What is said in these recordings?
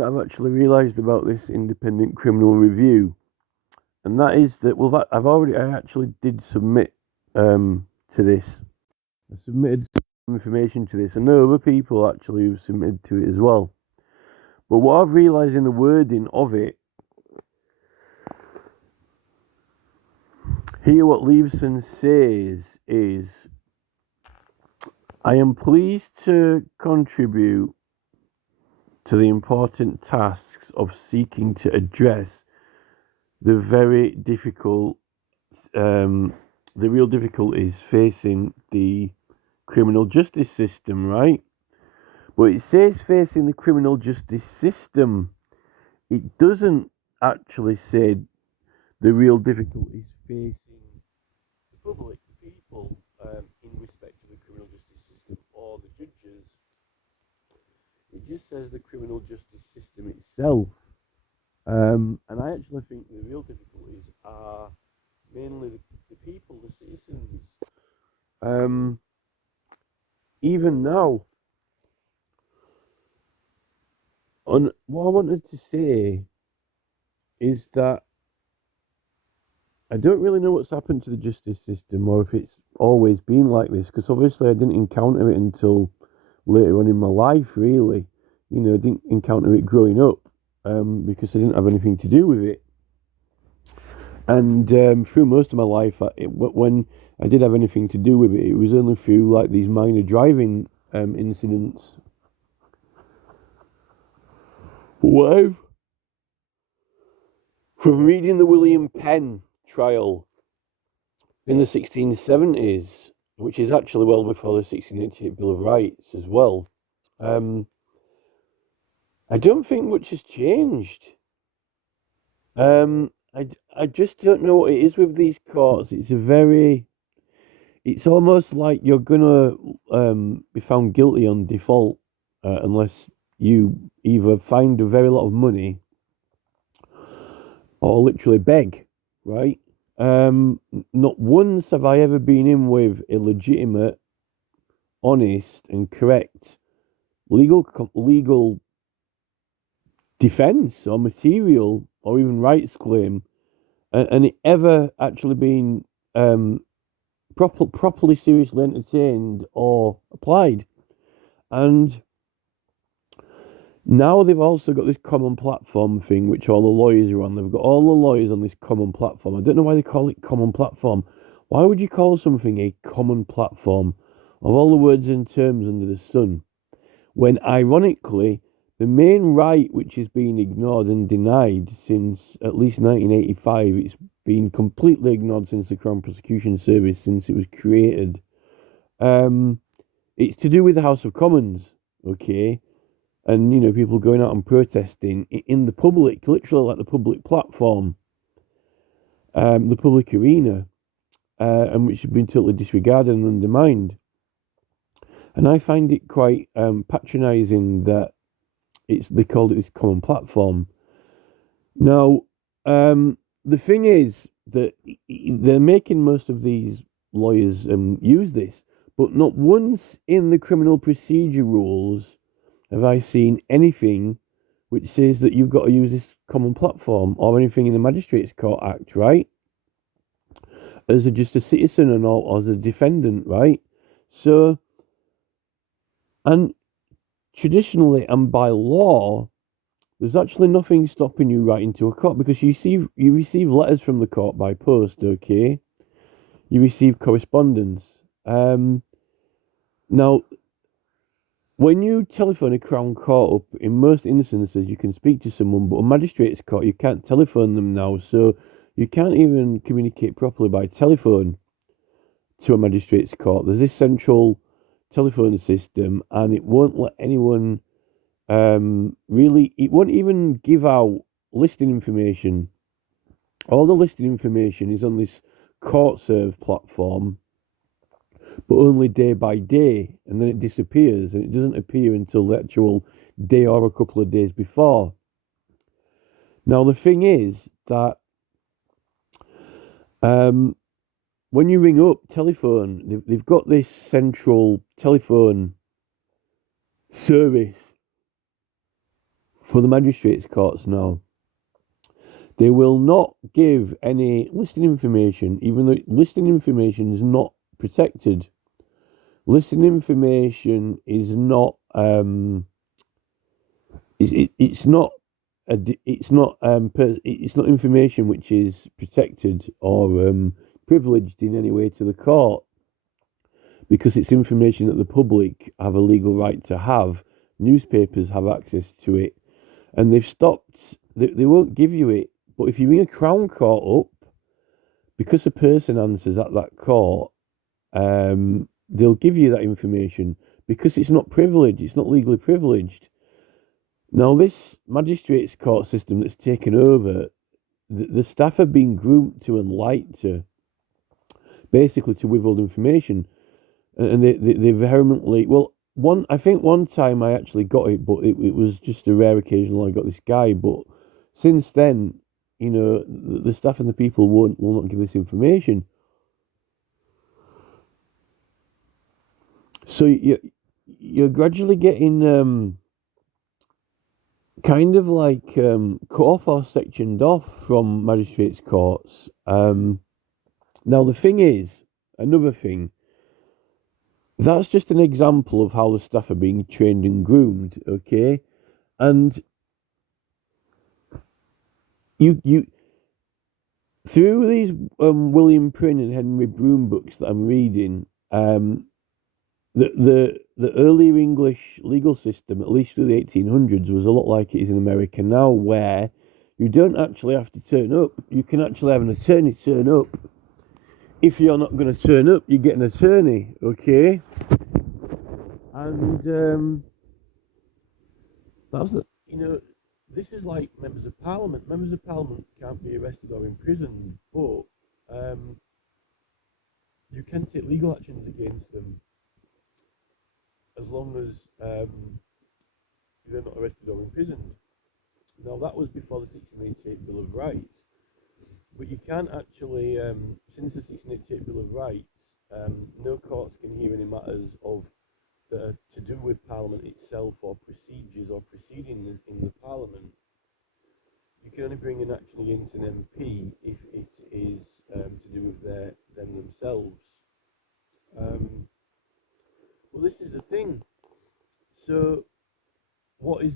I've actually realised about this independent criminal review, and that is that I actually did submit to this. I submitted some information to this. I know other people actually who've submitted to it as well. But what I've realised in the wording of it, here what Leveson says is, I am pleased to contribute to the important tasks of seeking to address the very difficult, the real difficulties facing the criminal justice system, right? But it says facing the criminal justice system. It doesn't actually say the real difficulties facing the public, the people, in respect to the criminal justice system or the judges. It just says the criminal justice system itself. And I actually think the real difficulties are mainly the people, the citizens. Um, Even now, on what I wanted to say is that I don't really know what's happened to the justice system or if it's always been like this, because obviously I didn't encounter it until later on in my life, really. You know, I didn't encounter it growing up because I didn't have anything to do with it. And through most of my life, when I did have anything to do with it, it was only through like these minor driving incidents. What from reading the William Penn trial in the 1670s, which is actually well before the 1688 Bill of Rights as well, I don't think much has changed. I just don't know what it is with these courts. It's almost like you're gonna be found guilty on default unless you either find a very lot of money or literally beg, right? Not once have I ever been in with a legitimate, honest, and correct legal defence or material or even rights claim, and it ever actually been properly seriously entertained or applied. And now they've also got this common platform thing, which all the lawyers are on. They've got all the lawyers on this common platform. I don't know why they call it common platform. Why would you call something a common platform of all the words and terms under the sun, when ironically the main right which is being ignored and denied since at least 1985, it's been completely ignored since the Crown Prosecution Service, since it was created. It's to do with the House of Commons, okay? And, you know, people going out and protesting in the public, literally like the public platform, the public arena, and which has been totally disregarded and undermined. And I find it quite patronising that they called it this common platform. Now, the thing is that they're making most of these lawyers use this, but not once in the criminal procedure rules have I seen anything which says that you've got to use this common platform, or anything in the Magistrates Court Act, right? As just a citizen and all, or as a defendant, right? So, and traditionally and by law, there's actually nothing stopping you writing to a court, because you receive letters from the court by post, okay? You receive correspondence. Now, when you telephone a Crown Court up, in most instances you can speak to someone, but a Magistrates Court you can't telephone them now, so you can't even communicate properly by telephone to a Magistrates Court. There's this central telephone system, and it won't let anyone really. It won't even give out listing information. All the listing information is on this court serve platform, but only day by day, and then it disappears, and it doesn't appear until the actual day or a couple of days before. Now, the thing is that when you ring up telephone, they've got this central telephone service for the magistrates' courts now, they will not give any listing information, even though listing information is not protected. Listing information is not it's not it's not information which is protected or privileged in any way to the court, because it's information that the public have a legal right to have. Newspapers have access to it, and they've stopped. They won't give you it, but if you ring a Crown Court up, because a person answers at that court, they'll give you that information because it's not privileged. It's not legally privileged. Now, this magistrates' court system that's taken over, the staff have been groomed to and lied to, basically to withhold information, and they vehemently. Well, I think one time I actually got it, but it was just a rare occasion I got this guy. But since then, the staff and the people will not give this information. So you're gradually getting kind of like cut off or sectioned off from magistrates' courts. Now the thing is, another thing, that's just an example of how the staff are being trained and groomed, okay? And you through these William Prynne and Henry Broome books that I'm reading, the earlier English legal system, at least through the 1800s, was a lot like it is in America now, where you don't actually have to turn up. You can actually have an attorney turn up. If you're not going to turn up, you get an attorney, okay? And that's this is like members of Parliament. Members of Parliament can't be arrested or imprisoned, but you can take legal actions against them as long as they're not arrested or imprisoned. Now, that was before the 1688 Bill of Rights, but you can't actually, since the 1688 Bill of Rights, no courts can hear any matters that are to do with Parliament itself or procedures or proceedings in the Parliament. You can only bring an action against an MP if it is to do with them themselves. Well, this is the thing. So, how do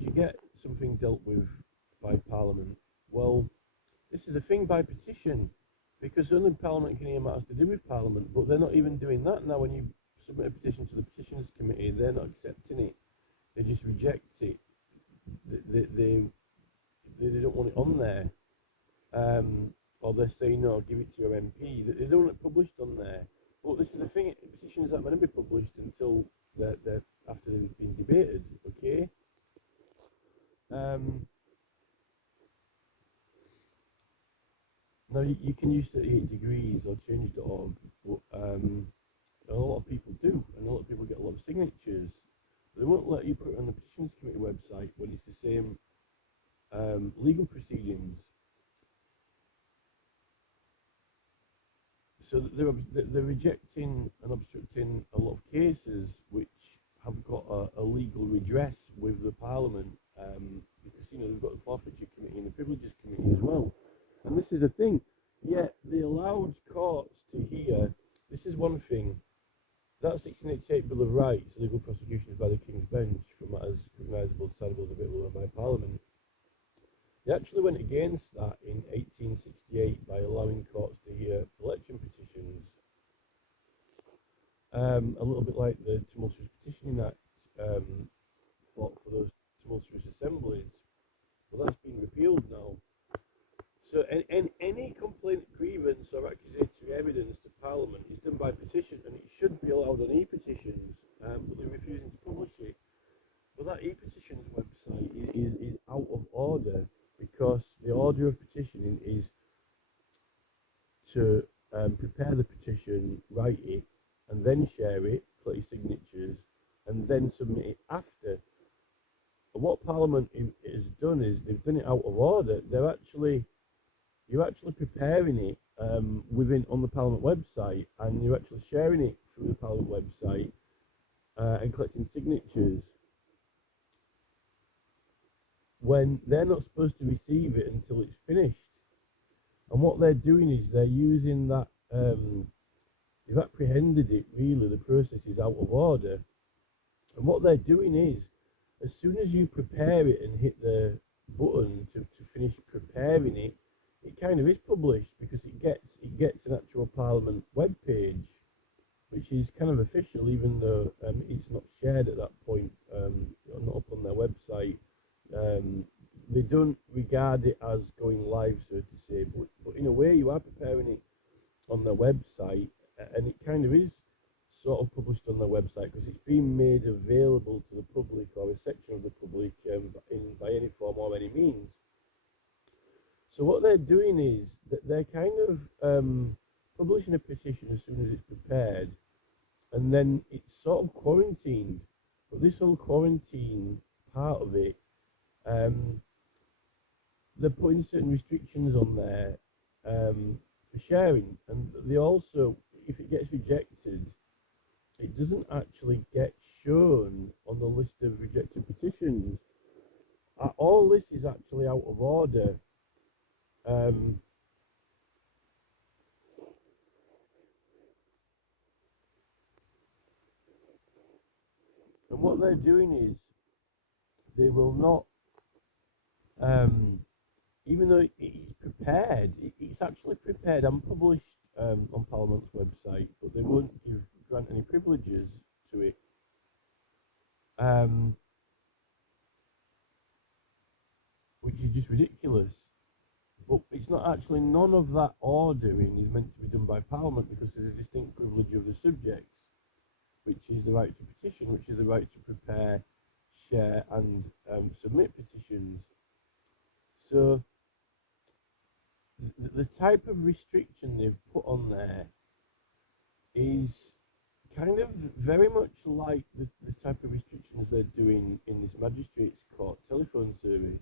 you get something dealt with by Parliament? Well, this is the thing, by petition, because only Parliament can hear matters to do with Parliament, but they're not even doing that now. When you submit a petition to the Petitions Committee, they're not accepting it. They just reject it. They don't want it on there. Or they say, no, give it to your MP. They don't want it published on there. But this is the thing, petitions aren't going to be published until they're after they've been debated, okay? Now, you can use 38 degrees or change.org, but a lot of people do, and a lot of people get a lot of signatures. They won't let you put it on the Petitions Committee website when it's the same legal proceedings. So they're rejecting and obstructing a lot of cases which have got a legal redress with the Parliament, because they've got the Forfeiture Committee and the Privileges Committee as well. And this is the thing, yet they allowed courts to hear. This is one thing. That 1688 Bill of Rights, legal prosecutions by the King's Bench for matters recognisable, decidable, debatable by Parliament. They actually went against that in 1868 by allowing courts to hear election petitions. A little bit like the Tumultuous Petitioning Act fought for those tumultuous assemblies. Well, that's been repealed now. So any complaint, grievance or accusatory evidence to Parliament is done by petition, and it should be allowed on e-petitions, but they're refusing to publish it. But that e-petitions website is out of order, because the order of petitioning is to prepare the petition, write it, and then share it, collect signatures, and then submit it after. But what Parliament has done is they've done it out of order. You're actually preparing it on the Parliament website, and you're actually sharing it through the Parliament website and collecting signatures. when they're not supposed to receive it until it's finished. And what they're doing is they're using that, they've apprehended it really, the process is out of order. And what they're doing is, as soon as you prepare it and hit the button to finish preparing it, it kind of is published because it gets an actual Parliament web page, which is kind of official, even though it's not shared at that point, not up on their website. They don't regard it as going live, so to say, but in a way you are preparing it on their website, and it kind of is sort of published on their website because it's being made available to the public or a section of the public by any form or any means. So what they're doing is that they're kind of publishing a petition as soon as it's prepared, and then it's sort of quarantined. But this whole quarantine part of it, they're putting certain restrictions on there for sharing, and they also, if it gets rejected, it doesn't actually get shown on the list of rejected petitions. All this is actually out of order. And what they're doing is they will not, even though it's prepared, it's actually prepared and published on Parliament's website, but they won't grant any privileges to it. Which is just ridiculous. But it's not actually, none of that ordering is meant to be done by Parliament because there's a distinct privilege of the subjects, which is the right to petition, which is the right to prepare, share and submit petitions. So the type of restriction they've put on there is kind of very much like the type of restrictions they're doing in this magistrates court telephone service.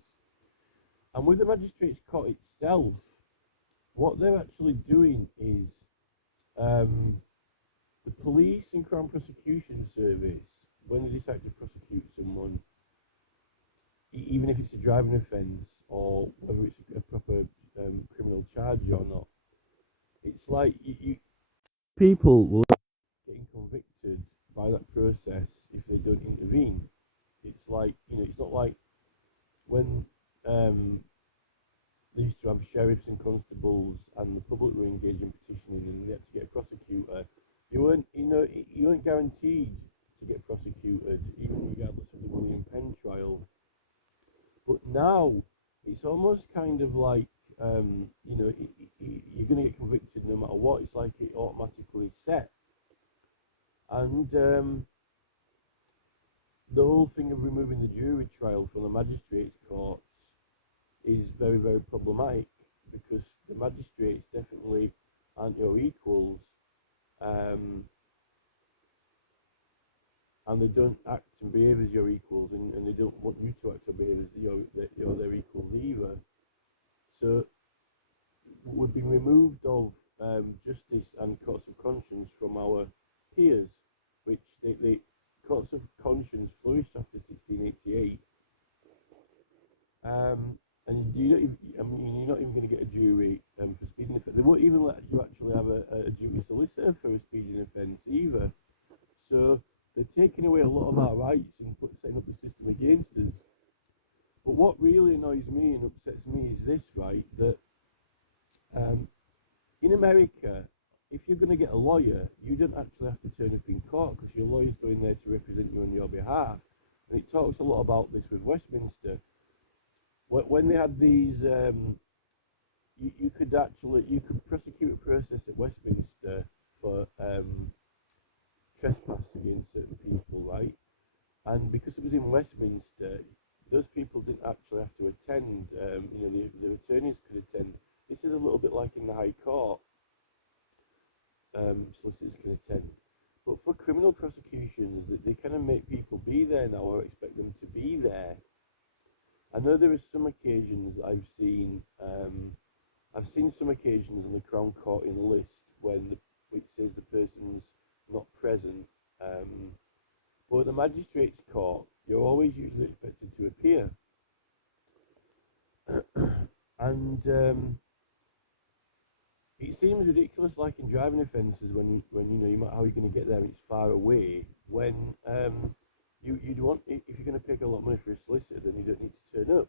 And with the magistrates court itself, what they're actually doing is the police and Crown Prosecution Service, when they decide to prosecute someone, even if it's a driving offence or whether it's a proper criminal charge or not, it's like people will get convicted by that process if they don't intervene. It's like, it's not like when they used to have sheriffs and constables and the public were engaged in petitioning and they had to get a prosecutor. You weren't guaranteed to get prosecuted, even regardless of the William Penn trial. But now it's almost kind of like, you're going to get convicted no matter what. It's like it automatically set. And the whole thing of removing the jury trial from the magistrates' courts is very, very problematic because the magistrates definitely aren't your equals, and they don't act and behave as your equals, and they don't want you to act and behave as you're their equals either. So we've been removed of justice and courts of conscience from our peers, which the courts of conscience flourished after 1688. And you're not even going to get a jury for speeding offence. They won't even let you actually have a jury solicitor for a speeding offence either. So they're taking away a lot of our rights and setting up a system against us. But what really annoys me and upsets me is this, right, that in America, if you're going to get a lawyer, you don't actually have to turn up in court because your lawyer's going there to represent you on your behalf. And it talks a lot about this with Westminster. When they had these, you could prosecute a process at Westminster for trespass against certain people, right? And because it was in Westminster, those people didn't actually have to attend. The attorneys could attend. This is a little bit like in the High Court. Solicitors can attend. But for criminal prosecutions, they kind of make people be there now or expect them to be there. I know there are some occasions I've seen some occasions in the Crown Court in the list when it says the person's not present. But at the Magistrates Court, you're always usually expected to appear. And it seems ridiculous, like in driving offences, when you know how you're going to get there and it's far away. When you'd want, if you're going to pay a lot of money for a solicitor, then you don't need to turn up.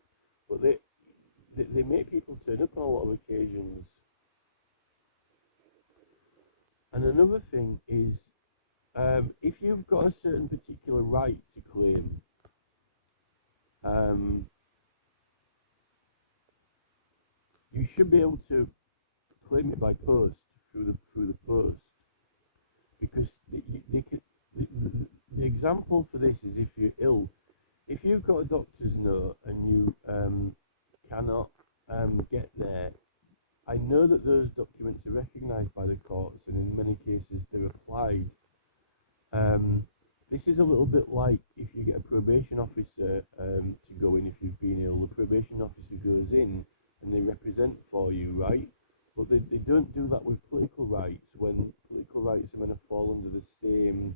But they make people turn up on a lot of occasions. And another thing is, if you've got a certain particular right to claim, you should be able to claim it by post through the post, because the example for this is if you're ill. If you've got a doctor's note and you cannot get there, I know that those documents are recognised by the courts, and in many cases they're applied. This is a little bit like if you get a probation officer to go in if you've been ill. The probation officer goes in and they represent for you, right? But they don't do that with political rights, when political rights are meant to fall under the same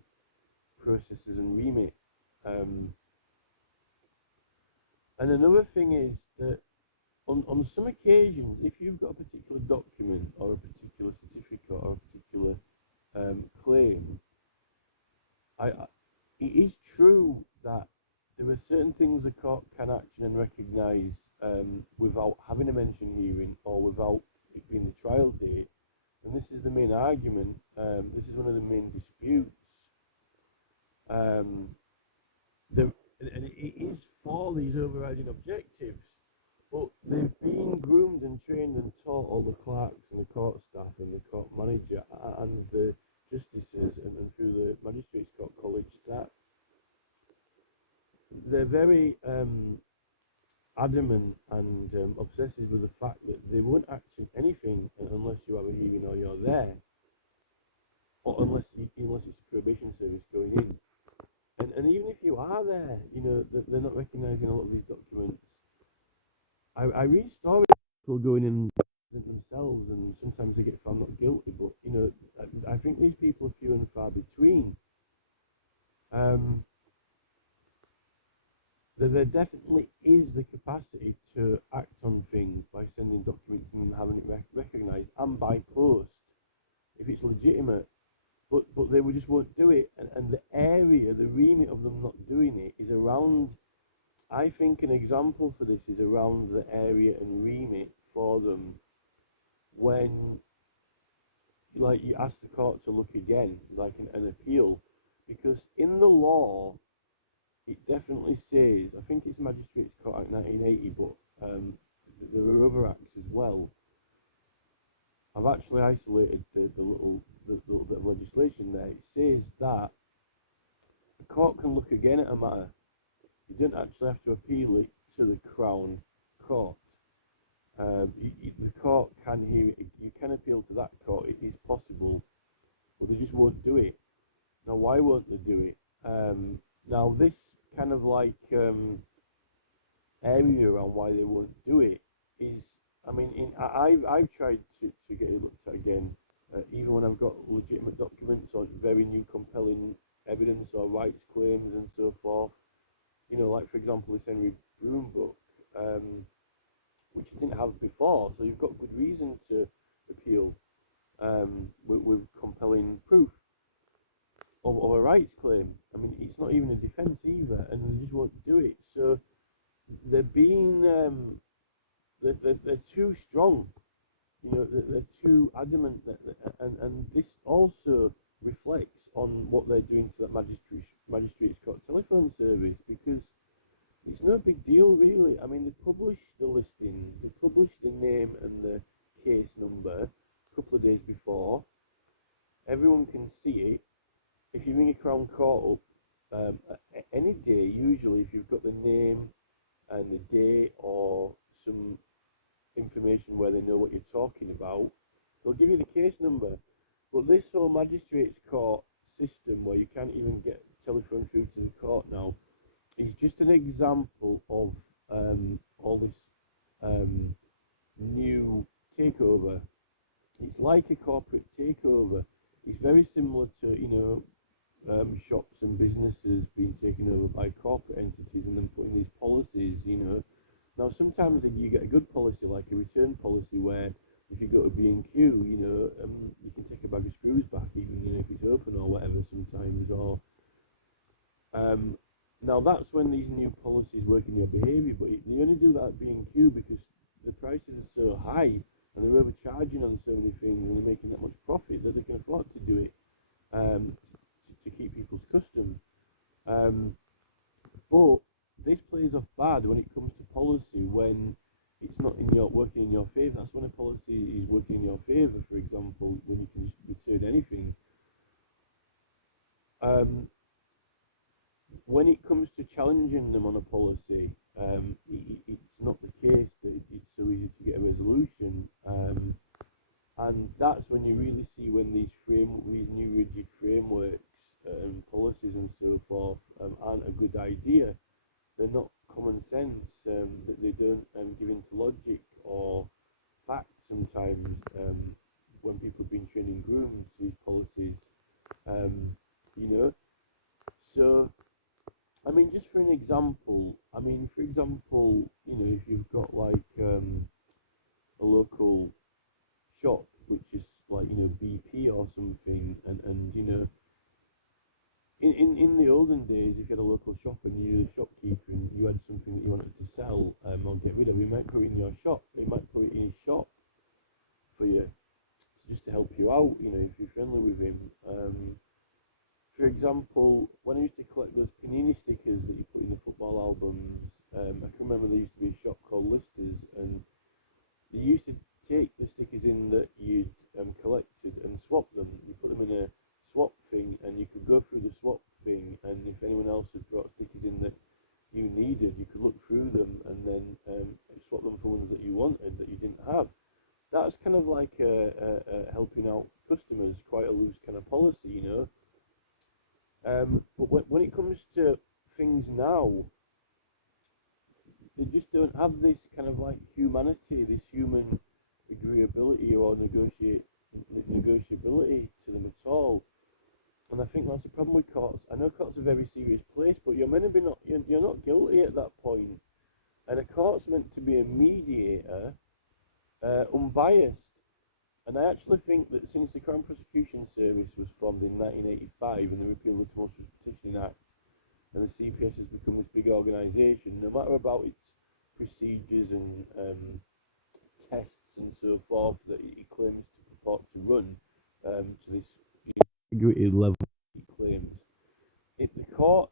processes and remit. And another thing is that on some occasions, if you've got a particular document or a particular certificate or a particular claim, it is true that there are certain things the court can action and recognise without having a mention hearing or without it being the trial date. And this is the main argument. This is one of the main disputes. And it is for these overriding objectives, but they've been groomed and trained and taught, all the clerks and the court staff and the court manager and the justices and through the magistrates court college, that they're very adamant and obsessive with the fact that they won't action anything unless you have a hearing or you're there, or unless it's a probation service going in. And even if you are there, you know, they're not recognising a lot of these documents. I read stories of people going in themselves, and sometimes they get found not guilty, but, you know, I think these people are few and far between. There definitely is the capacity to act on things by sending documents and having it recognised, and by post, if it's legitimate. But they just won't do it, and the area, the remit of them not doing it is around, I think an example for this is around the area and remit for them when, like, you ask the court to look again, like an appeal, because in the law, it definitely says, I think it's Magistrates Court Act 1980, but there are other acts as well. I've actually isolated the little bit of legislation there. It says that the court can look again at a matter. You don't actually have to appeal it to the Crown Court. The court can hear it. You can appeal to that court. It is possible, but they just won't do it. Now, why won't they do it? Now, this kind of like area around why they won't do it is, I mean, I've tried to get it looked at again, even when I've got legitimate documents or very new compelling evidence or rights claims and so forth. You know, like for example, this Henry Broome book, which I didn't have before, so you've got good reason to appeal with compelling proof of a rights claim. I mean, it's not even a defence either, and they just won't do it. So they're being they're too strong, you know, they're too adamant, and this also reflects on what they're doing to that magistrates court telephone service, because it's no big deal really. I mean, they publish the listings, they publish the name and the case number a couple of days before. Everyone can see it. If you ring a Crown Court up any day, usually if you've got the name and the date or some information where they know what you're talking about, they'll give you the case number. But this whole magistrates court system where you can't even get telephone through to the court now is just an example of all this new takeover. It's like a corporate takeover. It's very similar to, you know, shops and businesses being taken over by corporate entities and then putting these policies, you know. Now, sometimes you get a good policy like a return policy where if you go to B&Q, you can take a bag of screws back even if it's open or whatever sometimes. Or now that's when these new policies work in your behaviour, but they only do that at B&Q because the prices are so high and they're overcharging on so many things and they're making that much profit that they can afford to do it to keep people's custom. But this plays off bad when it comes to policy when it's not working in your favour. That's when a policy is working in your favour. For example, when you can just return anything. When it comes to challenging them on a policy, it's not the case that it's so easy to get a resolution. And that's when you really see when these new rigid frameworks and policies and so forth aren't a good idea. They're not common sense, that they don't give into logic or fact sometimes when people have been trained and groomed to these policies. So, I mean, just for an example, if you've got like a local shop which is like BP or something, and in the olden days, if you had a local shop and you were the shopkeeper and you had something that you wanted to sell or get rid of, you might put it in your shop. You might put it in his shop for you, just to help you out. If you're friendly with him. For example, when I used to collect those panini stickers that you put in the football albums, I can remember there used to be a shop called Lister's, and they used to take the stickers in that you'd collected and swap them. You put them in a swap thing, and you could go through the swap thing, and if anyone else had brought stickers in that you needed, you could look through them and then swap them for ones that you wanted that you didn't have. That's kind of like helping out customers, quite a loose kind of policy, But when it comes to things now, they just don't have this kind of like humanity, this human agreeability or negotiability to them at all. And I think that's the problem with courts. I know courts are a very serious place, but you're not guilty at that point. And a court's meant to be a mediator, unbiased. And I actually think that since the Crown Prosecution Service was formed in 1985 and they repealed the Tumultuous Petitioning Act, and the CPS has become this big organisation, no matter about its procedures and tests and so forth that it claims to purport to run to this integrity level it claims, the court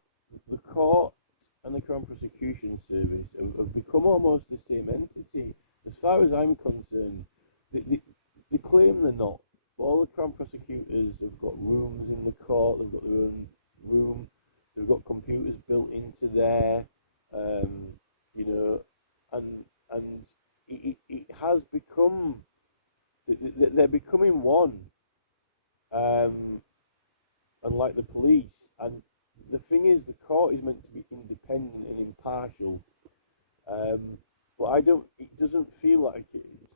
and the Crown Prosecution Service have become almost the same entity. As far as I'm concerned, they claim they're not. All the Crown prosecutors have got rooms in the court, they've got their own room, they've got computers built into there, and it has become, they're becoming one, unlike the police. And the thing is, the court is meant to be independent and impartial, but it doesn't feel like it is.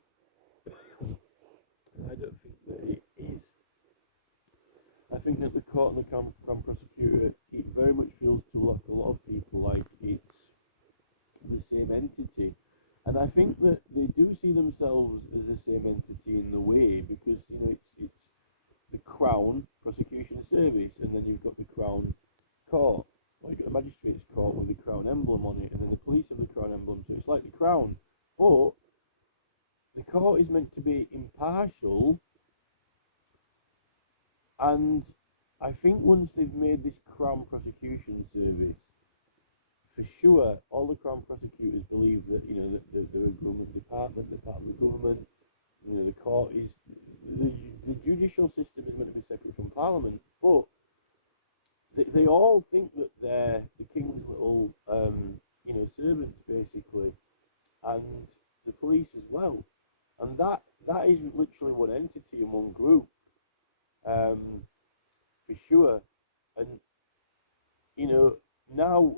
I don't think that it is. I think that the court and the Crown Prosecutor, it very much feels to a lot of people like it's the same entity. And I think that they do see themselves as the same entity in the way, because it's the Crown Prosecution Service, and then you've got the Crown Court, or you've got the Magistrates Court with the Crown emblem on it, and then the police have the Crown emblem, so it's like the Crown. But the court is meant to be impartial, and I think once they've made this Crown Prosecution Service, for sure, all the Crown prosecutors believe that that they're a government department, they're part of the government. The court is the judicial system is meant to be separate from Parliament, but they all think that they're the king's little servants basically, and the police as well. And that is literally one entity in one group, for sure. And now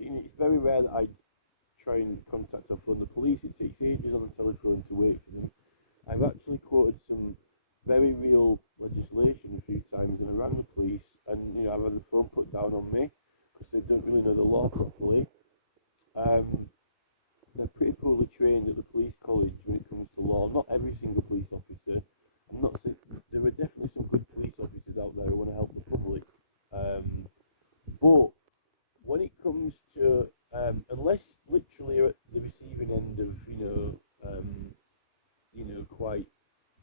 it's very rare that I try and contact or phone the police. It takes ages on the telephone to wait for them. I've actually quoted some very real legislation a few times, and I rang the police, and I've had the phone put down on me because they don't really know the law properly. poorly trained at the police college when it comes to law. Not every single police officer. I'm not saying there are definitely some good police officers out there who want to help the public, but when it comes to unless literally you're at the receiving end of quite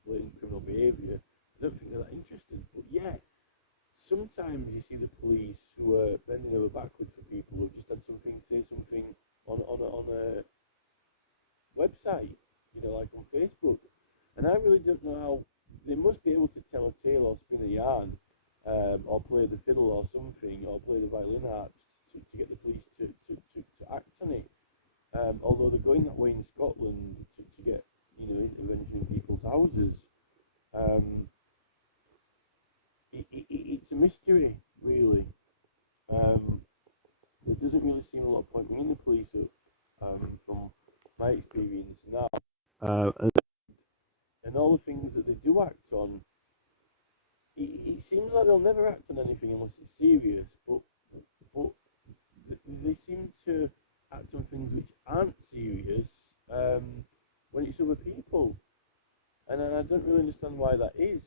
blatant criminal behaviour, I don't think they're that interested. But yeah, sometimes you see the police who are bending over backwards for people who've just had say something on a website, like on Facebook, and I really don't know how they must be able to tell a tale or spin a yarn, or play the fiddle or something, or play the violin harps to get the police to act on it. Although they're going that way in Scotland to get intervention in people's houses. Um, it's a mystery, really. There doesn't really seem a lot of point in the police from my experience now. And all the things that they do act on, it seems like they'll never act on anything unless it's serious, but they seem to act on things which aren't serious when it's other people. And I don't really understand why that is.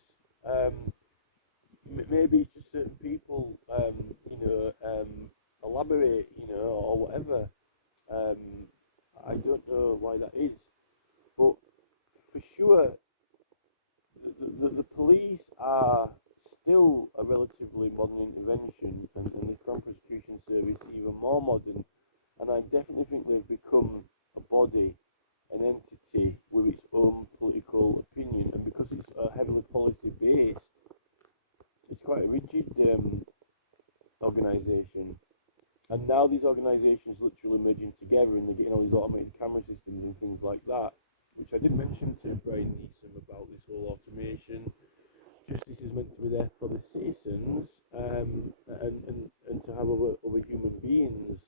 Maybe it's just certain people, elaborate, or whatever. I don't know why that is, but for sure, the police are still a relatively modern intervention, and the Crown Prosecution Service even more modern. And I definitely think they've become a body, an entity with its own political opinion, and because it's heavily policy based, it's quite a rigid organisation. And now these organisations literally merging together, and they're getting all these automated camera systems and things like that, which I did mention to Brian Leveson about this whole automation. Justice is meant to be there for the citizens, and to have other human beings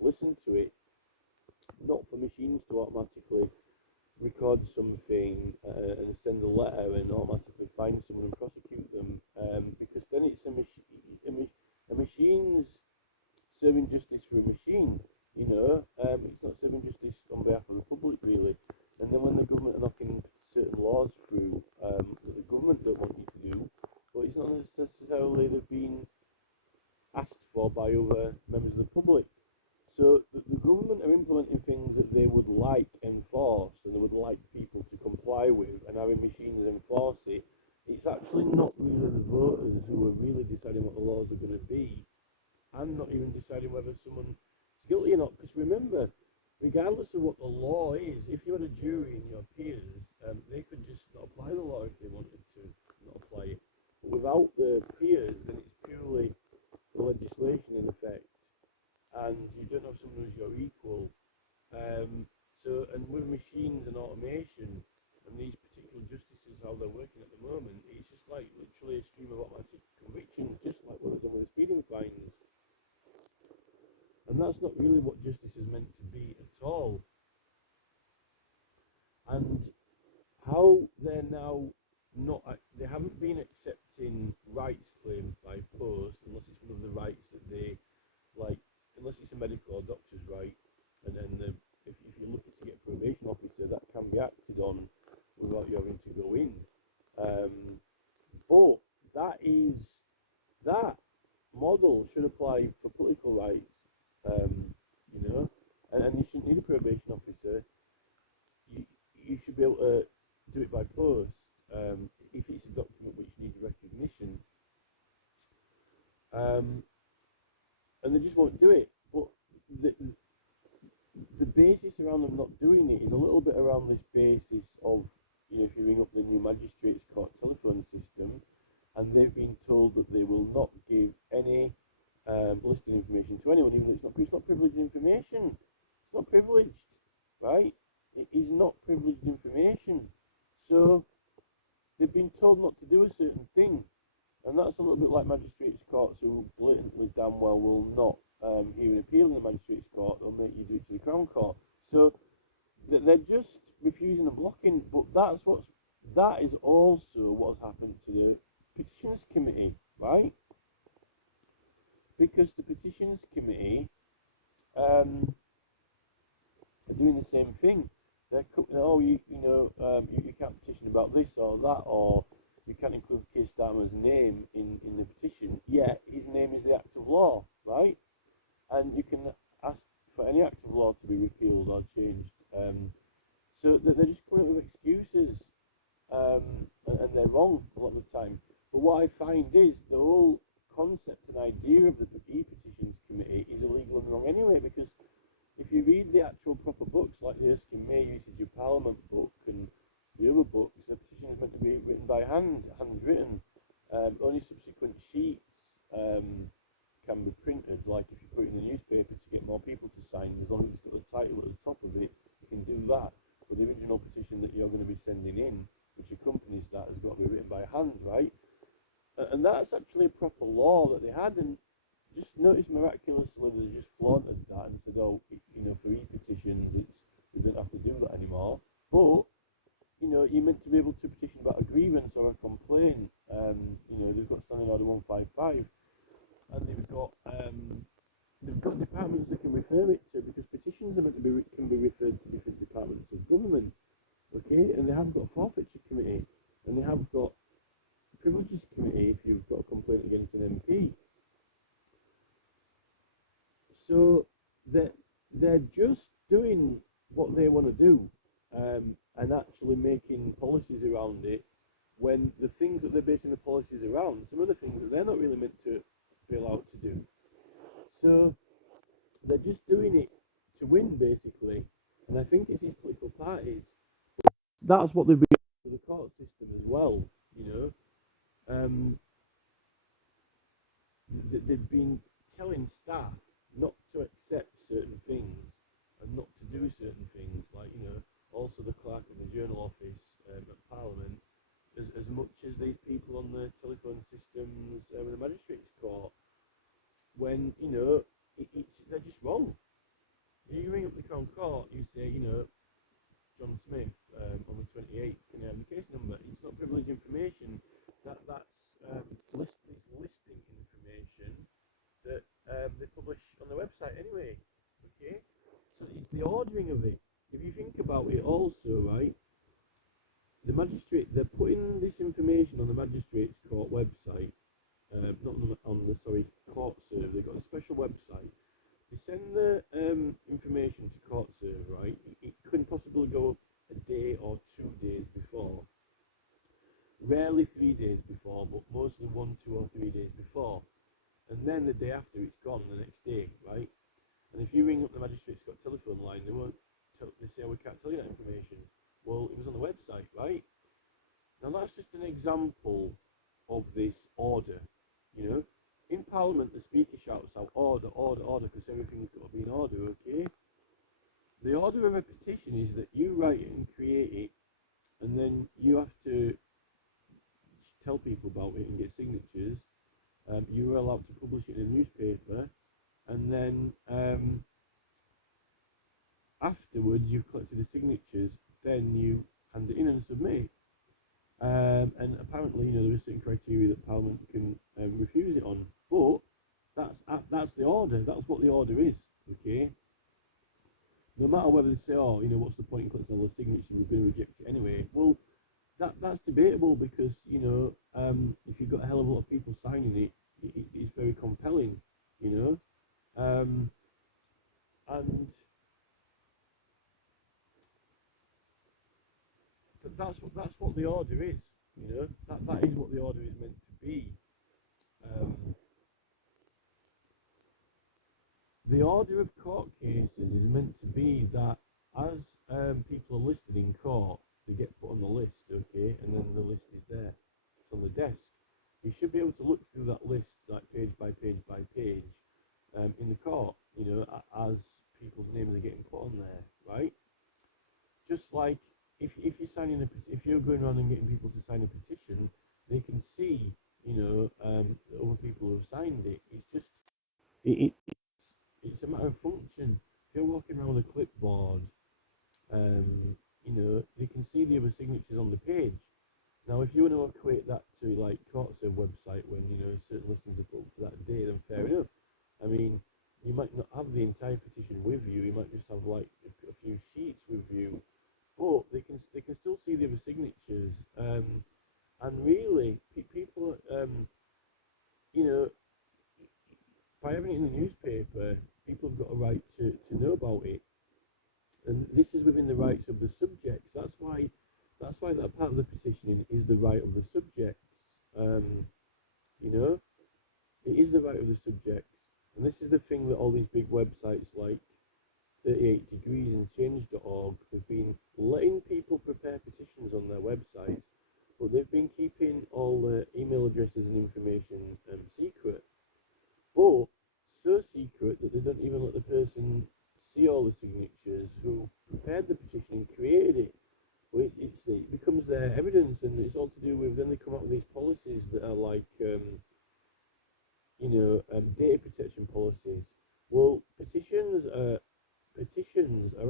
listen to it, not for machines to automatically record something and send a letter and automatically find someone and prosecute them, because then it's a machine's serving justice for a machine, it's not serving justice on behalf of the public, really. And then when the government are knocking certain laws through that the government don't want you to do, but it's not necessarily they've been asked for by other members of the public. So the government are implementing things that they would like enforced and they would like people to comply with, and having machines enforce it. It's actually not really the voters who are really deciding what the laws are going to be, and not even deciding whether someone's guilty or not. Because remember, regardless of what the law is, if you had a jury and your peers, they could just not apply the law if they wanted to not apply it. But without the peers, then it's purely the legislation in effect, and you don't have someone who's your equal. And with machines and automation and these particular justices, how they're working at the moment, it's just like literally a stream of automatic convictions, just like what they've done with the speeding fines. And that's not really what justice is meant to be at all. And how they're now not, they haven't been accepting rights claims by post unless it's one of the rights that they, like, unless it's a medical or doctor's right, and then if you're looking to get a probation officer, that can be acted on without you having to go in. But that model should apply for political rights, and you shouldn't need a probation officer. You should be able to do it by post if it's a document which needs recognition. And they just won't do it. But the basis around them not doing it is a little bit around this basis of, if you ring up the new magistrates court telephone system, and they've been told that they will not give any listing information to anyone, even though it's not privileged information. It's not privileged, right? It is not privileged information. So they've been told not to do a certain thing. And that's a little bit like magistrates' courts who blatantly damn well will not hear an appeal in the magistrates' court. They'll make you do it to the Crown Court. So they're just refusing and blocking. But that is also what's happened to the Petitions Committee, right? Because the Petitions Committee are doing the same thing. Oh, you can't petition about this or that, or you can't include Keir Starmer's name in the petition. Yet his name is the act of law, right? And you can ask for any act of law to be repealed or changed. So they're just coming up with excuses, and they're wrong a lot of the time. But what I find is the whole concept and idea of the e-petitions committee is illegal and wrong anyway, because if you read the actual proper books, like the Erskine May Usage of Parliament book and the other books, the petition is meant to be written by hand, handwritten. Only subsequent sheets can be printed, like if you put it in the newspaper to get more people to sign, as long as it's got the title at the top of it, you can do that. But the original petition that you're going to be sending in, which accompanies that, has got to be written by hand, right? And that's actually a proper law that they had, and just notice miraculously they just flaunted that and said, oh, for e-petitions, we don't have to do that anymore. But, you're meant to be able to petition about a grievance or a complaint. They've got Standing Order 155, and they've got departments they can refer it to, because petitions are meant to can be referred to different departments of government, okay? And they have got forfeiture committee, and they have got privileges committee if you've got a complaint against an MP. So they're just doing what they want to do, and actually making policies around it, when the things that they're basing the policies around, some of the things that they're not really meant to be allowed to do. So they're just doing it to win, basically. And I think it's these political parties. That's what they've been doing with the court system as well, They've been telling staff not to accept certain things and not to do certain things, like, also the clerk of the journal office at Parliament, as much as these people on the telephone systems in the magistrates court, when, they're just wrong. You ring up the Crown Court, you say, John Smith, on the 28th, can I have the case number? It's not privileged information. That's listing information that they publish on the website anyway. Okay? So it's the ordering of it. If you think about it also, right, the magistrate, they're putting this information on the magistrates court website, not on the court serve. They've got a special website. They send the information to court serve, right? It couldn't possibly go a day or 2 days before. Rarely 3 days before, but mostly 1, 2, or 3 days before. And then the day after, it's gone the next day, right? And if you ring up the magistrate's got telephone line, they say, we can't tell you that information. Well, it was on the website, right? Now that's just an example of this order, In Parliament, the Speaker shouts out, order, order, order, because everything's got to be in order, okay? The order of a petition is that you write it and create it, and then you have to tell people about it and get signatures. You are allowed to publish it in a newspaper, and then afterwards you've collected the signatures, then you hand it in and submit it. And apparently, there are certain criteria that Parliament can refuse it on, but that's the order. That's what the order is, okay? No matter whether they say, what's the point in collecting all the signatures? We're going to reject it anyway. Well, that's debatable, because if you've got a hell of a lot of people signing it, it's very compelling, and that's what the order is, that is what the order is meant to be. The order of court cases is meant to be that as people are listed in court, they get put on the list, okay, and then the list is there. It's on the desk. You should be able to look through that list, like page by page by page, in the court, as people's names are getting put on there, right? Just like if you're signing if you're going around and getting people to sign a petition, they can see, the other people who have signed it. It's just it's a matter of function. If you're walking around with a clipboard, they can see the other signatures on the page. Now, if you want to equate that to like CourtServe website, when certain listings are put for that day, then fair enough. I mean, you might not have the entire petition with you. You might just have like a few sheets with you, but they can still see the other signatures. And really, people, you know, by having it in the newspaper, people have got a right to know about it, and this is within the rights of the subjects. That's why that part of the petitioning is the right of the subjects. Um, you know, it is the right of the subjects, and this is the thing that all these big websites like 38 Degrees and Change.org have been letting people prepare petitions on their websites, but they've been keeping all the email addresses and information secret. But so secret that they don't even let the person see all the signatures who prepared the petition and created it. Well, it becomes their evidence, and it's all to do with. Then they come up with these policies that are like, data protection policies. Well, petitions are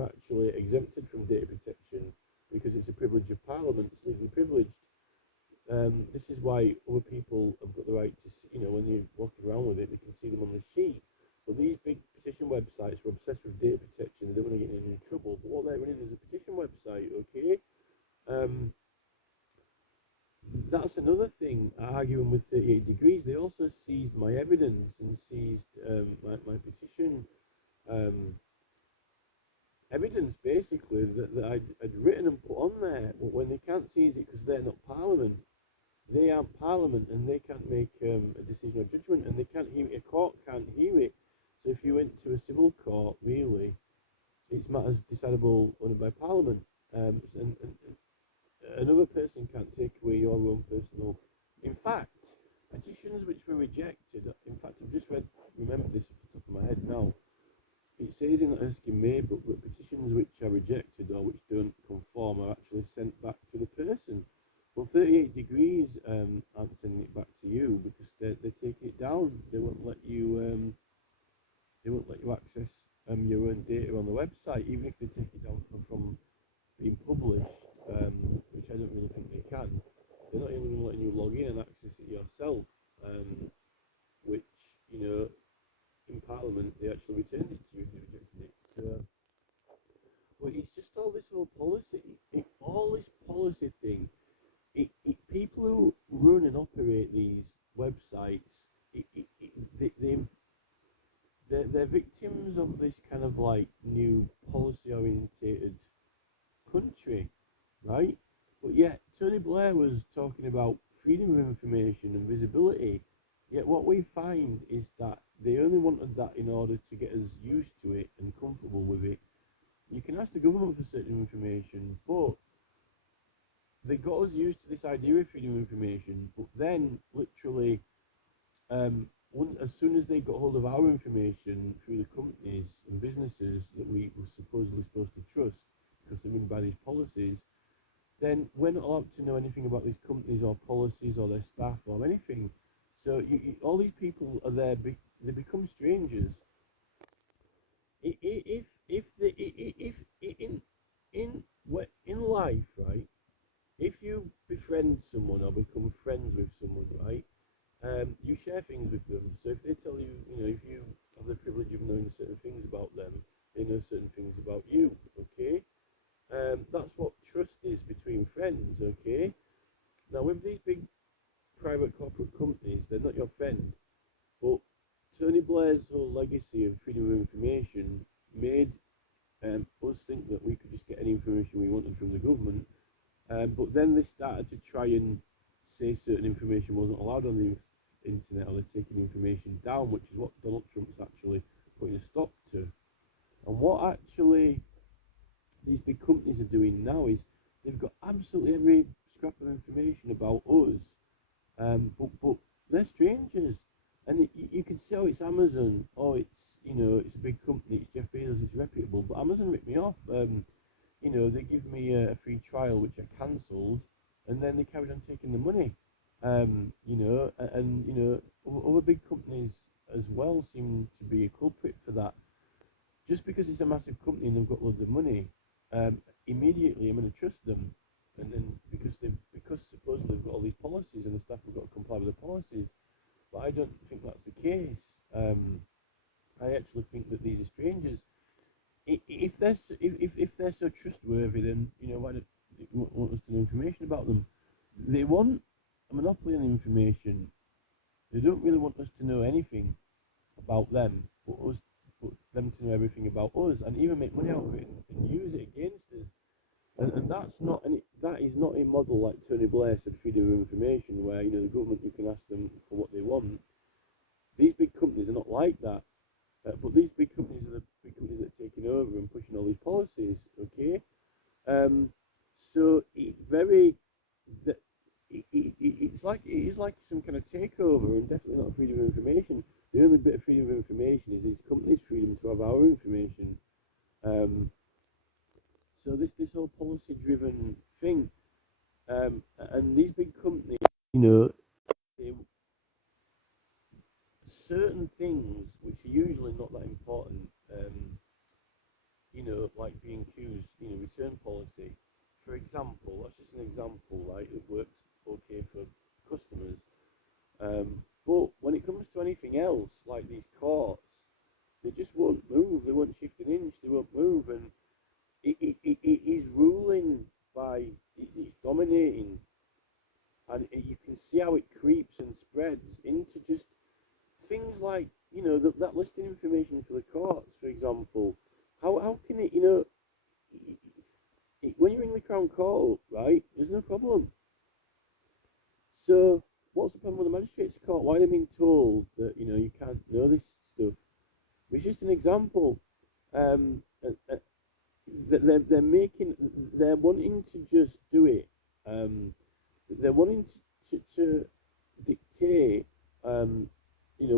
actually exempted from data protection because it's a privilege of Parliament. It's legally privileged. This is why other people have got the right to see, when you're walking around with it, they can see them on the sheet. But these big petition websites are obsessed with data protection. They don't want to get in any trouble. But what they're running is a petition website, okay? That's another thing, arguing with 38 Degrees. They also seized my evidence and seized my petition evidence, basically, that I'd written and put on there. But when they can't seize it because they're not Parliament, they aren't Parliament, and they can't make a decision or judgment, and they can't hear it. A court can't hear it. So if you went to a civil court, really, it's matters decidable only by Parliament. And another person can't take away your own personal. In fact, petitions which were rejected. In fact, I've just remembered this off the top of my head now. It says in the Erskine May book that petitions which are rejected or which don't conform are actually sent back to the person. Well, 38 Degrees aren't sending it back to you because they take it down. They won't let you. They won't let you access your own data on the website, even if they take it down from being published, which I don't really think they can. They're not even letting you log in and access it yourself, which, in Parliament, they actually returned it to you if they rejected it. So, but it's just all this little policy, all this policy thing. People who run and operate these websites, they're victims of this kind of like new policy-orientated country, right? But yet, Tony Blair was talking about freedom of information and visibility. Yet what we find is that they only wanted that in order to get us used to it and comfortable with it. You can ask the government for certain information, but they got us used to this idea of freedom of information. But then, literally, as soon as they got hold of our information through the companies and businesses that we were supposedly supposed to trust, because they're run by these policies, then we're not allowed to know anything about these companies or policies or their staff or anything. So all these people are there, they become strangers. In life, right? If you befriend someone or become friends with someone, right? You share things with them. So if they tell you, if you have the privilege of knowing certain things about them, they know certain things about you. Okay. That's what trust is between friends, okay? Now, with these big private corporate companies, they're not your friend, but Tony Blair's whole legacy of freedom of information made us think that we could just get any information we wanted from the government, but then they started to try and say certain information wasn't allowed on the internet, or they're taking information down, which is what Donald Trump's actually putting a stop to. And what actually these big companies are doing now is they've got absolutely every scrap of information about us, but they're strangers, and you can say, oh, it's Amazon, oh, it's it's a big company, it's Jeff Bezos, it's reputable, but Amazon ripped me off. They give me a free trial which I cancelled, and then they carried on taking the money. Other big companies as well seem to be a culprit for that. Just because it's a massive company and they've got loads of money, immediately I'm going to trust them, and then because supposedly they've got all these policies and the staff have got to comply with the policies, but I don't think that's the case. I actually think that these are strangers. if they're so trustworthy, then why don't they want us to know information about them? They want a monopoly on information. They don't really want us to know anything about them, but them to know everything about us, and even make money out of it and use it against us. And that is not a model like Tony Blair said, freedom of information, where the government, you can ask them for what they want. These big companies are not like that. But these big companies are the big companies that are taking over and pushing all these policies. Okay, so it's very it is like some kind of takeover, and definitely not freedom of information. The only bit of freedom of information is these companies' freedom to have our information. Um, so this whole policy driven thing, and these big companies, they, certain things which are usually not that important. Like being accused, return policy. For example, that's just an example, right? It works okay for customers. But when it comes to anything else, like these courts, they just won't move. They won't shift an inch. They won't move. And it is ruling by, it's dominating. And you can see how it creeps and spreads into just things like, that listing information for the courts, for example. How can it, when you ring the Crown Court, right, there's no problem. So, what's the problem with the Magistrates Court? Why are they being told that, you can't know this stuff? It's just an example. They're wanting to just do it. They're wanting to dictate,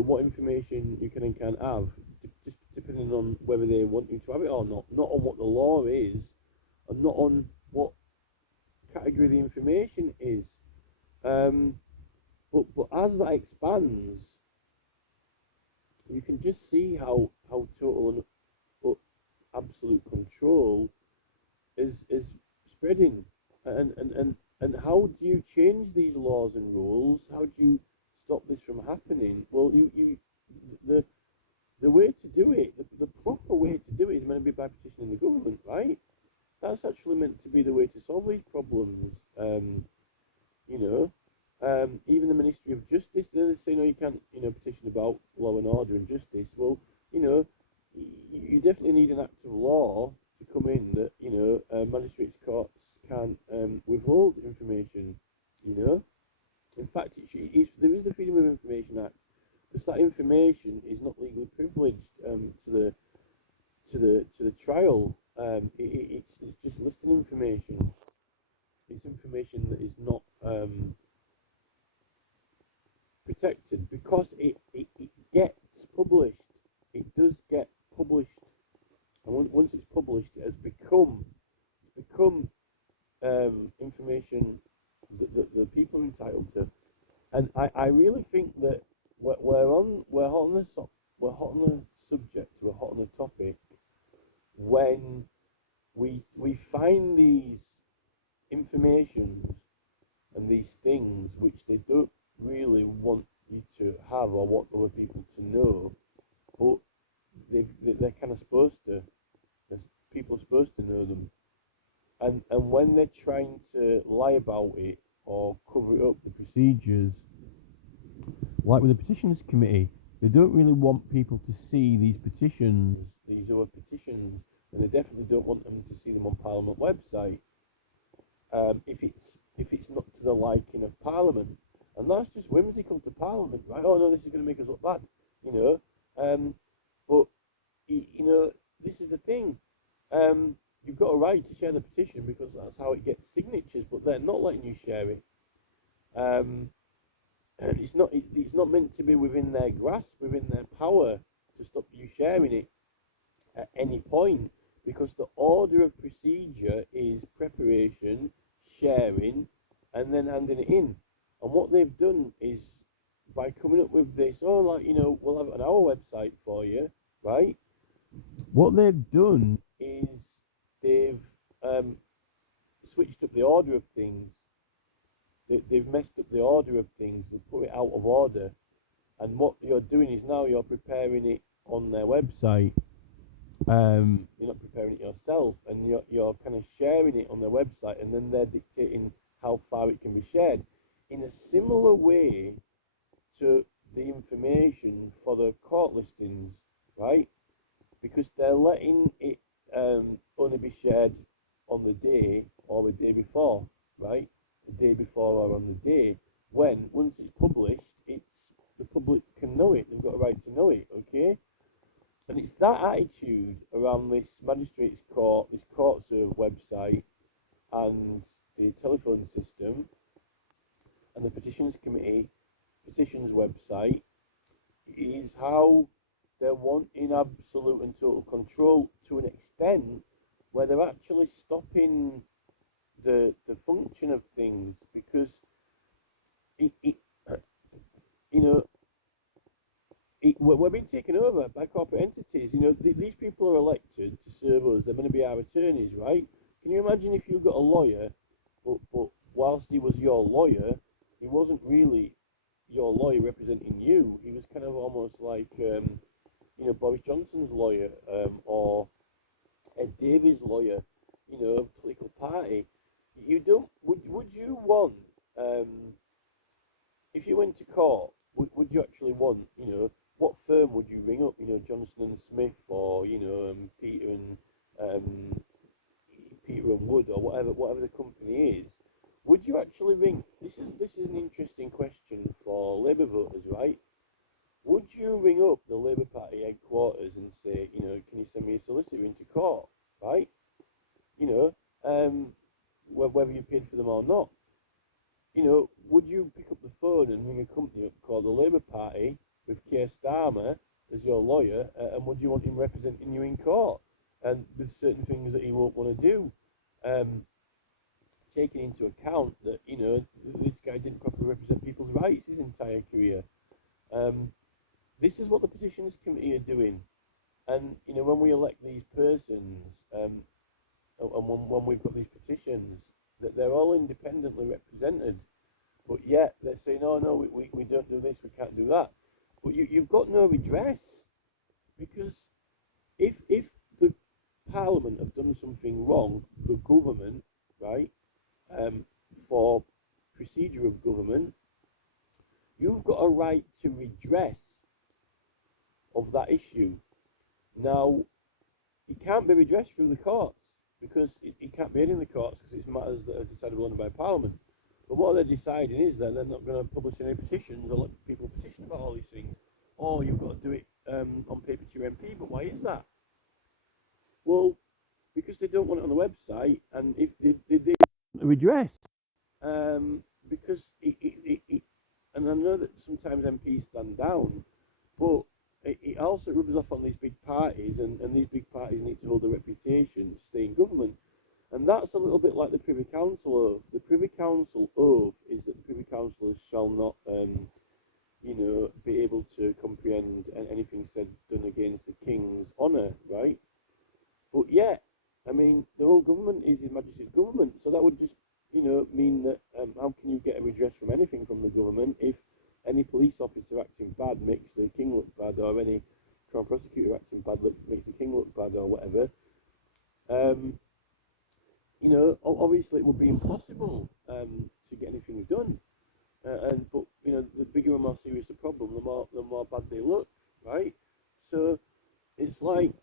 what information you can and can't have, just depending on whether they want you to have it or not on what the law is, and not on what category the information is. But as that expands, you can just see how total and absolute control is spreading. And how do you change these laws and rules? How do you stop this from happening? Well, the way to do it, the proper way to do it is meant to be by petitioning the government, right? That's actually meant to be the way to solve these problems. Even the Ministry of Justice, they say, no, you can't, petition about law and order and justice. Well, you definitely need an act of law to come in that, magistrates' courts can't withhold information, In fact, there is the Freedom of Information Act, because that information is not legally privileged to the trial. It's just listing information. It's information that is not protected because it gets published. It does get published, and once it's published, it has become information that the people are entitled to. And I really think that we're hot on the subject, we're hot on the topic when we find these informations and these things which they don't really want you to have or want other people to know, but they're kind of supposed to. People are supposed to know them, and when they're trying to lie about it or cover it up, the procedures, like with the petitions committee, they don't really want people to see these petitions, these other petitions, and they definitely don't want them to see them on Parliament website. If it's not to the liking of Parliament, and that's just whimsical to Parliament, right? Oh no, this is going to make us look bad, But this is the thing. You've got a right to share the petition because that's how it gets signatures, but they're not letting you share it. And it's not meant to be within their grasp, within their power to stop you sharing it at any point, because the order of procedure is preparation, sharing, and then handing it in. And what they've done is, by coming up with this, we'll have it on our website for you, right? What they've done is they've switched up the order of things. They've messed up the order of things. They've put it out of order. And what you're doing is now you're preparing it on their website. You're not preparing it yourself, and you're kind of sharing it on their website, and then they're dictating how far it can be shared. In a similar way to the information for the court listings, right? Because they're letting it only be shared on the day or the day before, right? The day before or on the day when, once it's published, it's the public can know it. They've got a right to know it, okay? And it's that attitude around this magistrates court, this court serve website, and the telephone system, and the petitions committee, petitions website, is how they're wanting absolute and total control to an extent where they're actually stopping the function of things, because it you know we're being taken over by corporate entities. These people are elected to serve us. They're going to be our attorneys, right? Can you imagine if you got a lawyer, but whilst he was your lawyer, he wasn't really your lawyer representing you. He was kind of almost like Boris Johnson's lawyer, or Ed Davies' lawyer, political party. You don't. Would you want, if you went to court? Would you actually want, what firm would you ring up? Johnson and Smith, or Peter and Wood, or whatever the company is. Would you actually ring? This is an interesting question for Labour voters, right? Would you ring up the Labour Party headquarters and say, can you send me a solicitor into court, right? Whether you paid for them or not. Would you pick up the phone and ring a company up called the Labour Party with Keir Starmer as your lawyer, and would you want him representing you in court? And with certain things that he won't want to do, taking into account that, this guy didn't properly represent people's rights his entire career. This is what the petitions committee are doing. And, when we elect these persons, and when we've got these petitions, that they're all independently represented, but yet they're saying, oh no, we don't do this, we can't do that. But you've got no redress, because if the Parliament have done something wrong, the government, right, for procedure of government, you've got a right to redress of that issue. Now, it can't be redressed through the courts, because it can't be in the courts, because it's matters that are decided only by Parliament. But what they're deciding is that they're not going to publish any petitions or let people petition about all these things. Or you've got to do it on paper to your MP. But why is that? Well, because they don't want it on the website, and if they redress, because and I know that sometimes MPs stand down, but it also rubs off on these big parties, and these big parties need to hold a reputation to stay in government. And that's a little bit like the Privy Council oath. The Privy Council oath is that the Privy Councillors shall not, be able to comprehend anything said done against the King's honour, right? But yet, I mean, the whole government is His Majesty's government, so that would just, mean that how can you get a redress from anything from the government if any police officer acting bad makes the King look bad, or any Crown Prosecutor acting bad makes the King look bad, or whatever? Obviously it would be impossible to get anything done. But the bigger and more serious the problem, the more bad they look, right? So it's like,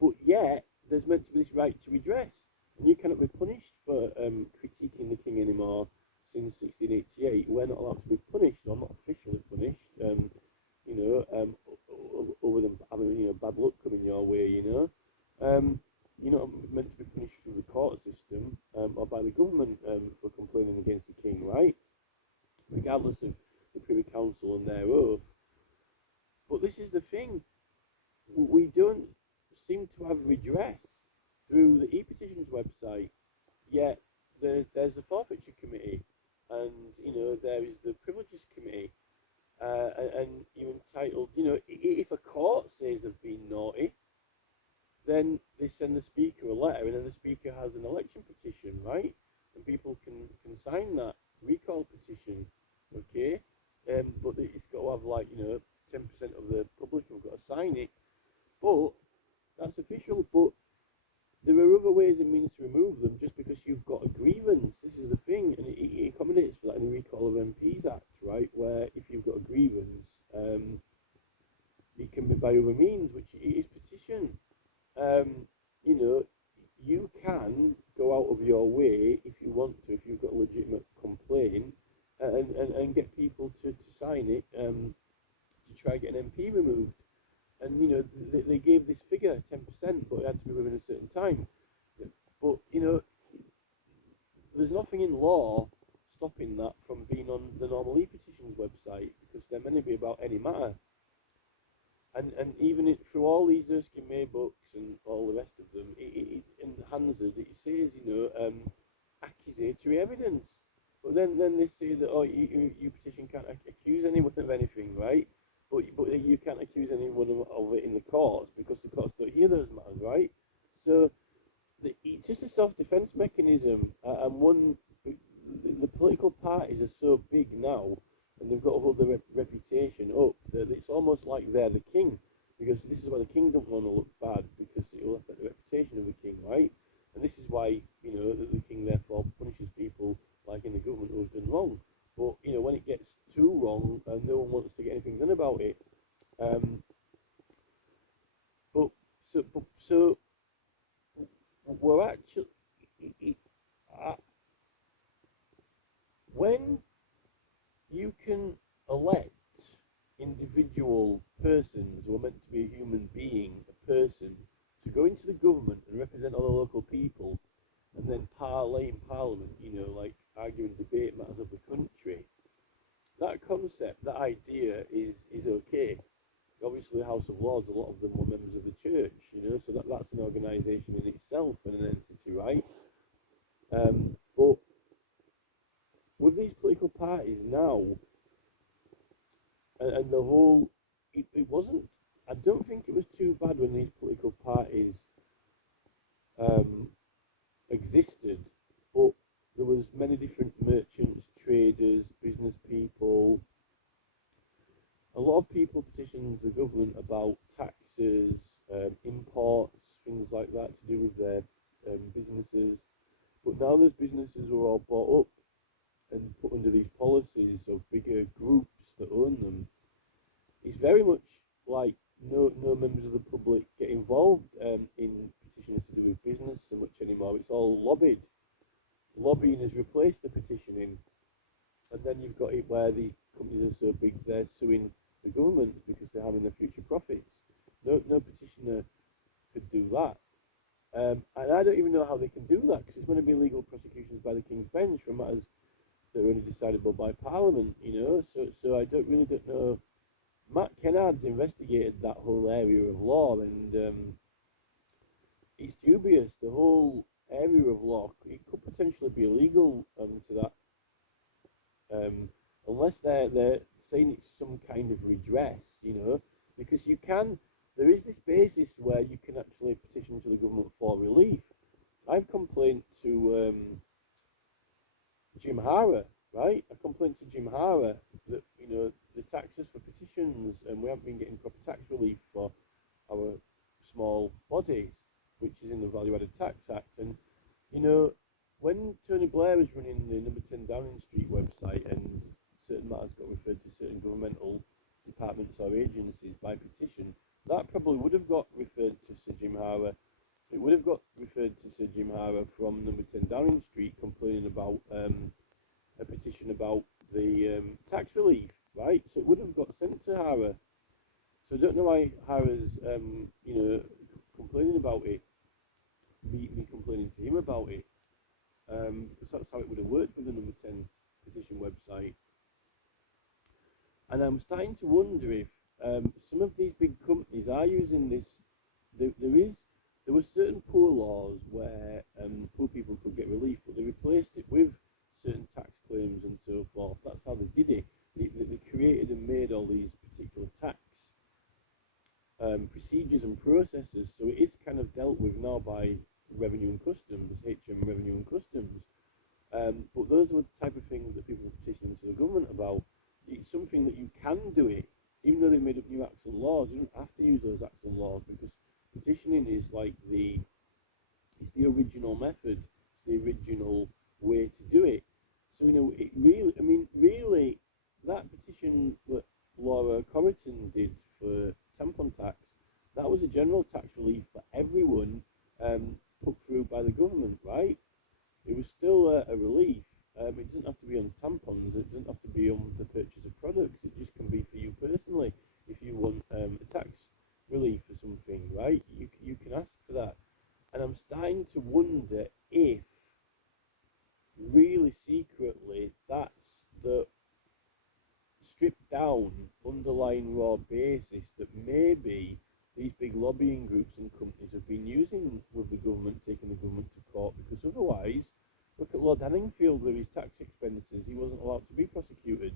but yet there's meant to be this right to redress, and you cannot be punished for critiquing the King anymore. Since 1688, we're not allowed to be punished, or not officially punished. Other than having bad luck coming your way, you're not meant to be punished through the court system or by the government for complaining against the King, right? Regardless of the Privy Council and their oath. But this is the thing: we don't seem to have redress through the e-petitions website. Yet there's the forfeiture committee, and there is the privileges committee, and you're entitled. If a court says they've been naughty, then they send the Speaker a letter, and then the Speaker has an election petition, right? And people can sign that recall petition, okay? But it's got to have 10 10% of the public have got to sign it. But that's official. But there are other ways and means to remove them just because you've got a grievance. This is the thing, and it accommodates for that in the Recall of MPs Act, right? Where if you've got a grievance, it can be by other means, which is petition. You know, you can go out of your way if you want to, if you've got a legitimate complaint, and get people to sign it to try and get an MP removed. And you know, they gave this figure 10%, but it had to be within a certain time. But you know, there's nothing in law stopping that from being on the normal e-petitions website because they're meant to be about any matter. And even through all these Erskine May books and all the rest of them, in Hansard, it says, you know, accusatory evidence. But then they say that, oh, you petition can't accuse anyone of anything, right? But you can't accuse anyone of it in the courts because the courts don't hear those matters, right? So it's just a self-defense mechanism, and one, the political parties are so big now, and they've got to hold their reputation up, that it's almost like they're the king, because this is why the king don't want to look bad, because it will affect the reputation of the king, right? And this is why, you know, the king therefore punishes people like in the government who have done wrong. But, you know, when it gets too wrong, no one wants to get anything done about it. So we're actually, when you can elect individual persons who are meant to be a human being, a person, to go into the government and represent other local people, and then parlay in Parliament, you know, like argue and debate matters of the country, that concept, that idea is okay. Obviously, the House of Lords, a lot of them were members of the church, you know, so that's an organisation in itself and an entity, right? But with these political parties now, and the whole, it wasn't, I don't think it was too bad when these political parties existed, but there was many different merchants, traders, business people. A lot of people petitioned the government about taxes, imports, things like that to do with their businesses. But now those businesses are all bought up and put under these policies of bigger groups that own them. It's very much like no members of the public get involved in petitions to do with business so much anymore. It's all lobbied. Lobbying has replaced the petitioning. And then you've got it where these companies are so big they're suing the government because they're having their future profits. No petitioner could do that. And I don't even know how they can do that because it's going to be legal prosecutions by the King's Bench for matters that are only decidable by Parliament, you know. So I don't know. Matt Kennard's investigated that whole area of law, and it's dubious. The whole area of law, it could potentially be illegal to that, unless they're saying it's some kind of redress, you know, because there is this basis where you can actually petition to the government for relief. I've complained to Jim Hara, right? I complained to Jim Hara that, you know, the taxes for petitions, and we haven't been getting proper tax relief for our small bodies, which is in the Value Added Tax Act. And, you know, when Tony Blair was running the number 10 Downing Street website and certain matters got referred to certain governmental departments or agencies by petition, that probably would have got referred to Sir Jim Hara. It would have got referred to Sir Jim Hara from number 10 Downing Street complaining about a petition about the tax relief, right? So it would have got sent to Hara. So I don't know why Hara's, you know, complaining about it, me complaining to him about it, because that's how it would have worked with the number 10 petition website. And I'm starting to wonder if some of these big companies are using this. There were certain poor laws where poor people could get relief, but they replaced it with certain tax claims and so forth. That's how they did it. They created and made all these particular tax procedures and processes, so it is kind of dealt with now by Revenue and Customs, HM Revenue and Customs. But those are the type of things that people petition to the government about. It's something that you can do it, even though they made up new acts and laws, you don't have to use those acts and laws because petitioning is like it's the original method, it's the original way to do it. So it really, I mean, really, that petition that Laura Corrigan did for tampon tax, that was a general tax relief for everyone put through by the government, right? It was still a relief. It doesn't have to be on tampons. It doesn't have to be on the purchase of products. It just can be for you personally. If you want a tax relief for something, right? You can ask for that. And I'm starting to wonder if, really secretly, that's the stripped down underlying raw basis that maybe these big lobbying groups and companies have been using with the government, taking the government to court, because otherwise, look at Lord Hanningfield with his tax expenses. He wasn't allowed to be prosecuted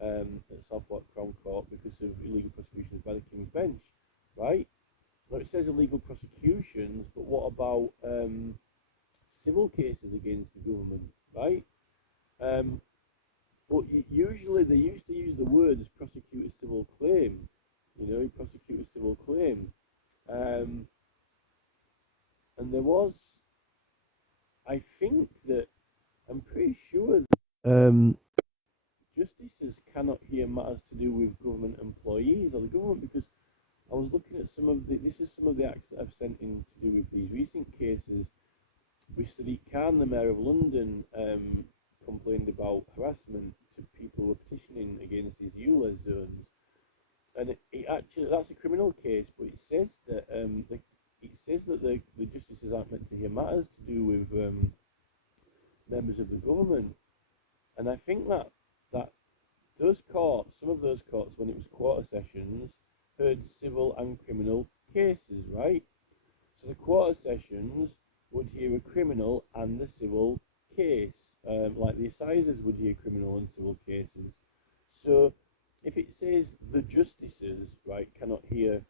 at Southwark Crown Court because of illegal prosecutions by the King's Bench, right? Now it says illegal prosecutions, but what about civil cases against the government, right? But usually they used to use the words prosecute a civil claim, prosecute a civil claim. And there was, I think that, I'm pretty sure that justices cannot hear matters to do with government employees or the government, because I was looking at this is some of the acts that I've sent in to do with these recent cases. With Sadiq Khan, the Mayor of London, complained about harassment to people who were petitioning against his ULEZ zones. And it actually, that's a criminal case, but it says that the justices aren't meant to hear matters to do with members of the government. And I think that those courts, some of those courts, when it was quarter sessions, heard civil and criminal cases, right? So the quarter sessions would hear a criminal and a civil case, like the assizes would hear criminal and civil cases. So if it says the justices, right, cannot hear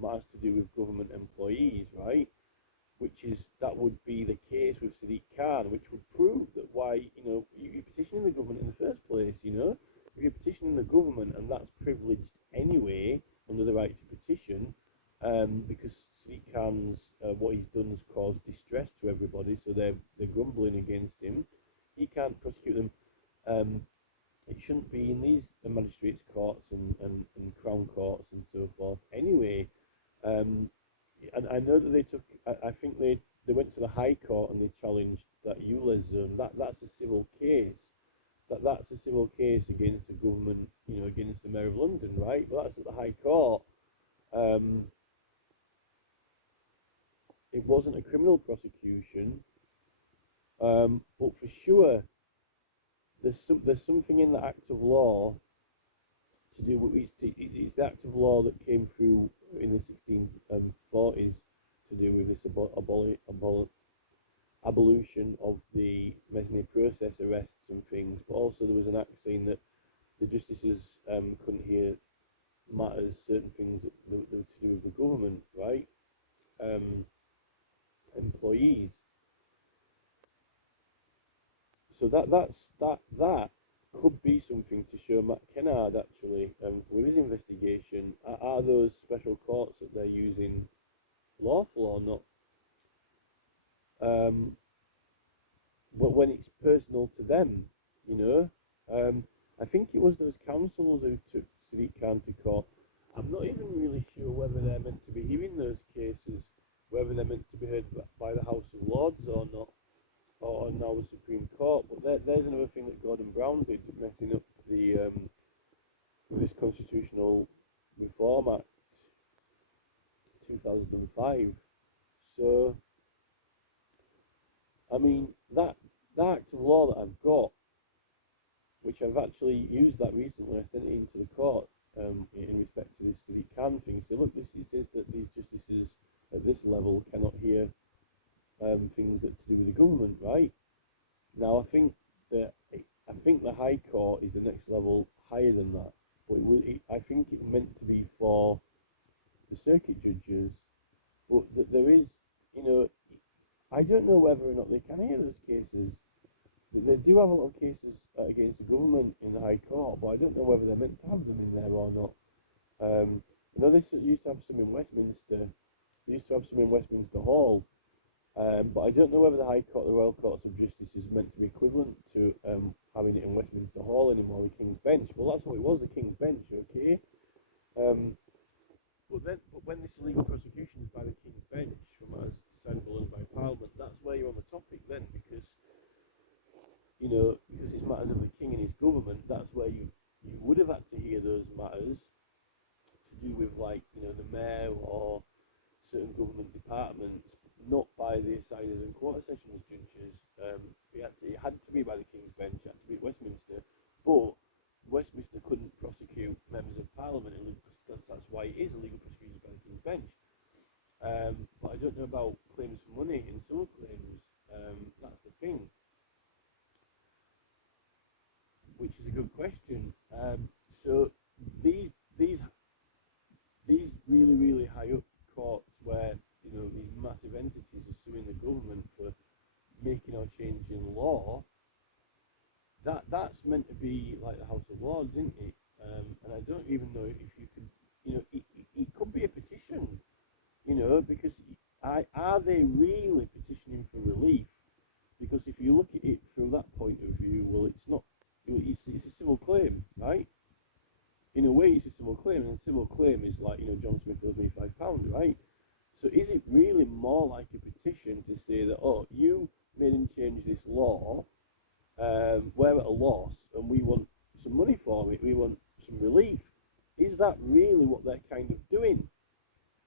matters to do with government employees, right, that would be the case with Sadiq Khan, which would prove that why, you're petitioning the government in the first place, If you're petitioning the government and that's privileged anyway under the right to petition, because Sadiq Khan's, what he's done has caused distress to everybody, so they're grumbling against him. He can't prosecute them. It shouldn't be in these magistrates' courts and crown courts and so forth anyway. And I know that they took, I think they went to the High Court and they challenged that ULEZ zone. That's a civil case. That's a civil case against the government, against the Mayor of London, right? But that's at the High Court. It wasn't a criminal prosecution, but for sure, there's something in the Act of Law to do with it's the Act of Law that came through in the 1640s to do with this abolition of the mesne process arrests and things. But also there was an act saying that the justices couldn't hear matters, certain things that were to do with the government, right? Employees. So that could be something to show Matt Kennard actually with his investigation. Are those special courts that they're using lawful or not? But when it's personal to them, I think it was those councils who took Sadiq Khan to court. I'm not even really sure whether they're meant to be hearing those cases, whether they're meant to be heard by the House of Lords or not, or now the Supreme Court. But there's another thing that Gordon Brown did, messing up with this Constitutional Reform Act 2005. So, I mean, that act of law that I've got, which I've actually used that recently, I sent it into the court in respect to this Sadiq Khan thing. So look, it says that these justices at this level cannot hear things that to do with the government, right? Now I think the High Court is the next level higher than that, but I think it's meant to be for the circuit judges, but that there is, I don't know whether or not they can hear those cases. They do have a lot of cases against the government in the High Court, but I don't know whether they're meant to have them in there or not. This used to have some in Westminster. They used to have some in Westminster Hall, but I don't know whether the High Court, the Royal Courts of Justice, is meant to be equivalent to having it in Westminster Hall anymore, the King's Bench. Well, that's what it was, the King's Bench, okay? Um, but when this illegal prosecution is by the King's Bench for matters decided alone by Parliament, that's where you're on the topic then, because because it's matters of the King and his government. That's where you would have had to hear those matters to do with, like, the mayor or certain government departments, not by the assizes and quarter sessions judges. It had to be by the King's Bench, it had to be at Westminster, but Westminster couldn't prosecute members of Parliament. That's why it is illegal prosecution by the King's Bench. But I don't know about claims for money in civil claims. That's the thing, which is a good question. So these really, really high up courts where these massive entities are suing the government for making or changing law, that's meant to be like the House of Lords, isn't it? And I don't even know if you could, it could be a petition, because are they really petitioning for relief? Because if you look at it from that point of view, well, it's not. It's a civil claim, right? In a way, it's a civil claim, and a civil claim is like, John Smith owes me £5, right? So is it really more like a petition to say that, oh, you made and changed this law, we're at a loss, and we want some money for it, we want some relief? Is that really what they're kind of doing?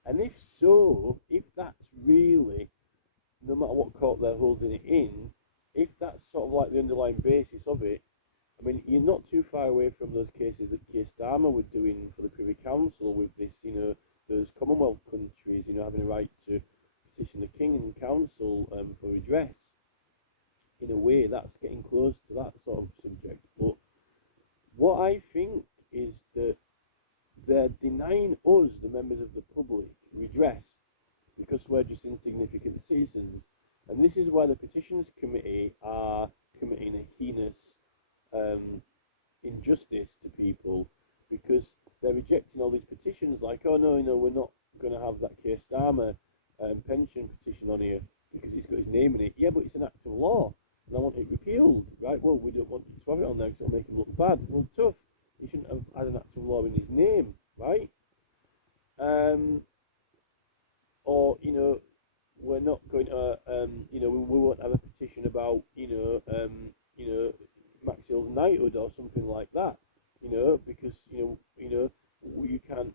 And if so, if that's really, no matter what court they're holding it in, if that's sort of like the underlying basis of it, I mean, you're not too far away from those cases that Keir Starmer were doing for the Privy Council with this, those Commonwealth countries, having a right to petition the King and Council for redress. In a way, that's getting close to that sort of subject. But what I think is that they're denying us, the members of the public, redress because we're just insignificant citizens. And this is why the Petitions Committee are committing a heinous injustice to people, because they're rejecting all these petitions like, oh no, we're not going to have that Keir Starmer pension petition on here because it's got his name in it. Yeah, but it's an act of law and I want it repealed, right? Well, we don't want you to have it on there because it'll make him look bad. Well, tough. He shouldn't have had an act of law in his name, right? Or, we're not going to, we won't have a petition about, Max Hill's knighthood or something like that, because, you can't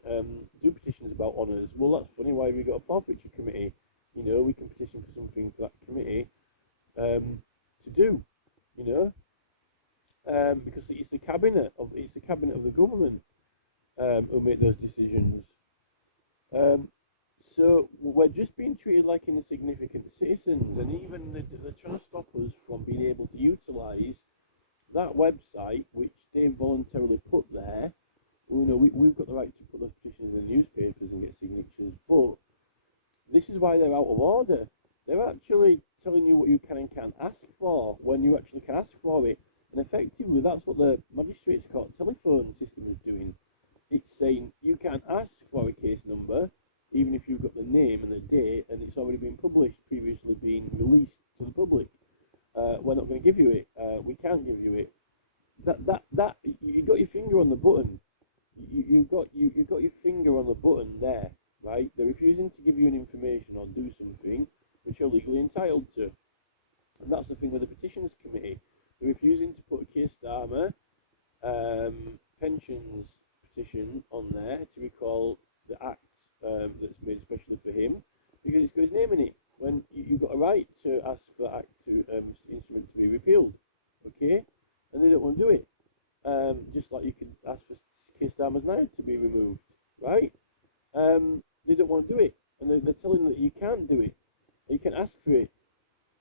do petitions about honours. Well, that's funny. Why have we got a forfeiture committee? We can petition for something for that committee to do, because it's the cabinet of the government who make those decisions. So we're just being treated like insignificant citizens, and even they're trying to stop us from being able to utilise that website, which they voluntarily put there. We've got the right to put those petitions in the newspapers and get signatures, but this is why they're out of order. They're actually telling you what you can and can't ask for when you actually can ask for it, and effectively that's what the Magistrates Court telephone system is doing. It's saying you can't ask for a case number, even if you've got the name and the date, and it's already been published, previously been released to the public. We're not going to give you it. We can't give you it. That you got your finger on the button. You've got your finger on the button there, right? They're refusing to give you an information or do something which you're legally entitled to, and that's the thing with the Petitions Committee. They're refusing to put a Keir Starmer pensions petition on there to recall the act that's made especially for him, because it's got his name in it. When you've got a right to ask for that act instrument to be repealed, okay? And they don't want to do it. Just like you can ask for Keir Starmer's name to be removed, right? They don't want to do it, and they're telling them that you can't do it. You can ask for it,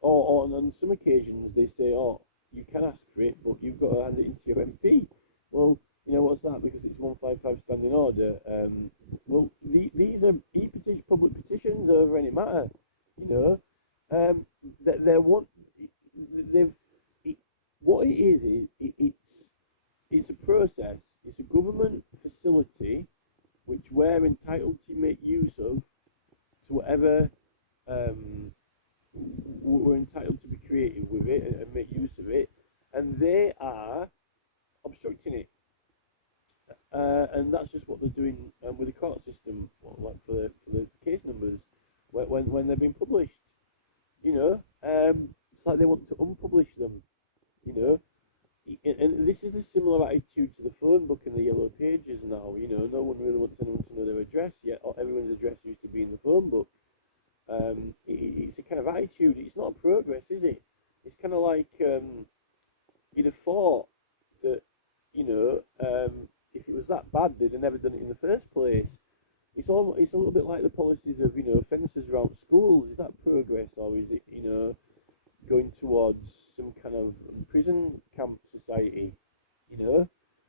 or on some occasions they say, oh, you can ask for it, but you've got to hand it into your MP. Well, what's that? Because it's 155 standing order. Well, these are public petitions over any matter. What it is it's a process. It's a government facility which we're entitled to make use of to whatever we're entitled to be creative with it and make use of it, and they are obstructing it. And that's just what they're doing with the court system, like for the case numbers when they've been published. It's like they want to unpublish them. You know, and this is a similar attitude to the phone book and the yellow pages now. No one really wants anyone to know their address yet. Everyone's address used to be in the phone book. It's a kind of attitude. It's not progress, is it? It's kind of like you'd have thought that, if it was that bad, they'd have never done it in the first place. It's a little bit like the policies of, fences around schools. Is that progress, or is it, going towards some kind of prison camp society,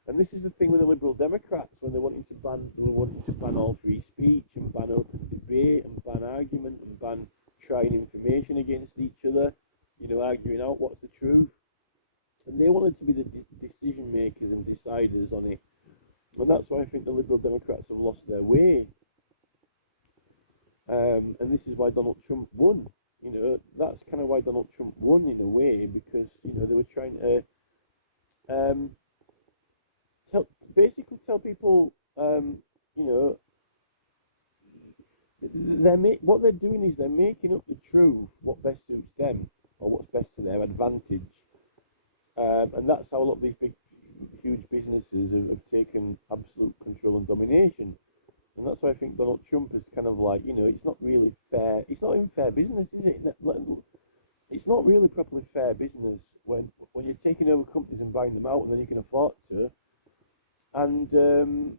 And this is the thing with the Liberal Democrats when they wanted to ban all free speech and ban open debate and ban argument and ban trying information against each other, arguing out what's the truth. And they wanted to be the decision makers and deciders on it. And that's why I think the Liberal Democrats have lost their way. And this is why Donald Trump won. That's kind of why Donald Trump won in a way, because, they were trying to tell people, what they're doing is they're making up the truth, what best suits them, or what's best to their advantage. And that's how a lot of these big, huge businesses have taken absolute control and domination. And that's why I think Donald Trump is kind of like, it's not really fair. It's not even fair business, is it? It's not really properly fair business when you're taking over companies and buying them out, and then you can afford to, and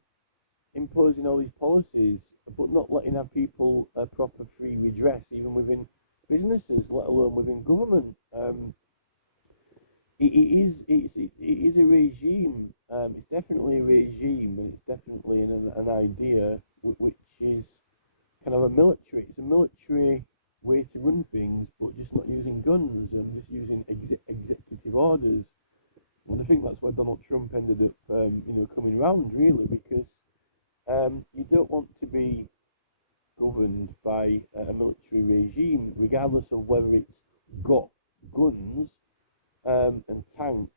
imposing all these policies, but not letting have people a proper free redress, even within businesses, let alone within government. It is a regime. It's definitely a regime, and it's definitely an idea which is kind of a military. It's a military way to run things, but just not using guns and just using executive orders. And I think that's why Donald Trump ended up, coming around really, because you don't want to be governed by a military regime, regardless of whether it's got guns and tanks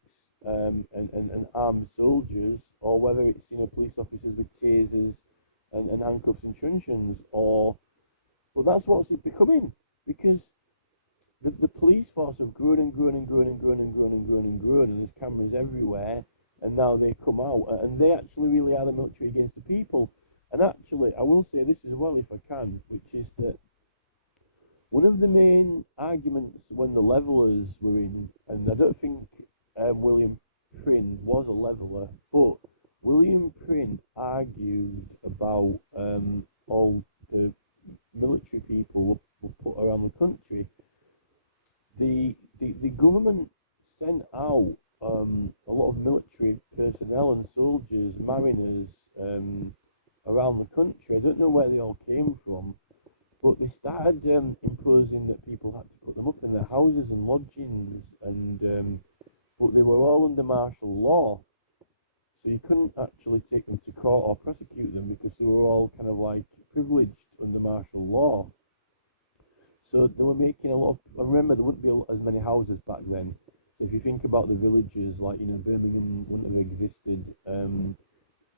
and armed soldiers, or whether it's police officers with tasers and handcuffs and truncheons, but that's what's it becoming, because the police force have grown and grown and grown and grown and grown and grown and grown, and there's cameras everywhere, and now they come out and they actually really are the military against the people. And actually, I will say this as well, if I can, which is that one of the main arguments when the levelers were in, and I don't think William Prynne was a leveler, but William Prynne argued about all the military people were put around the country. The government sent out a lot of military personnel and soldiers, mariners around the country. I don't know where they all came from, but they started imposing that people had to put them up in their houses and lodgings, and but they were all under martial law, so you couldn't actually take them to court or prosecute them because they were all kind of like privileged under martial law. So they were making a lot of, I remember there wouldn't be as many houses back then. So if you think about the villages, like, Birmingham wouldn't have existed,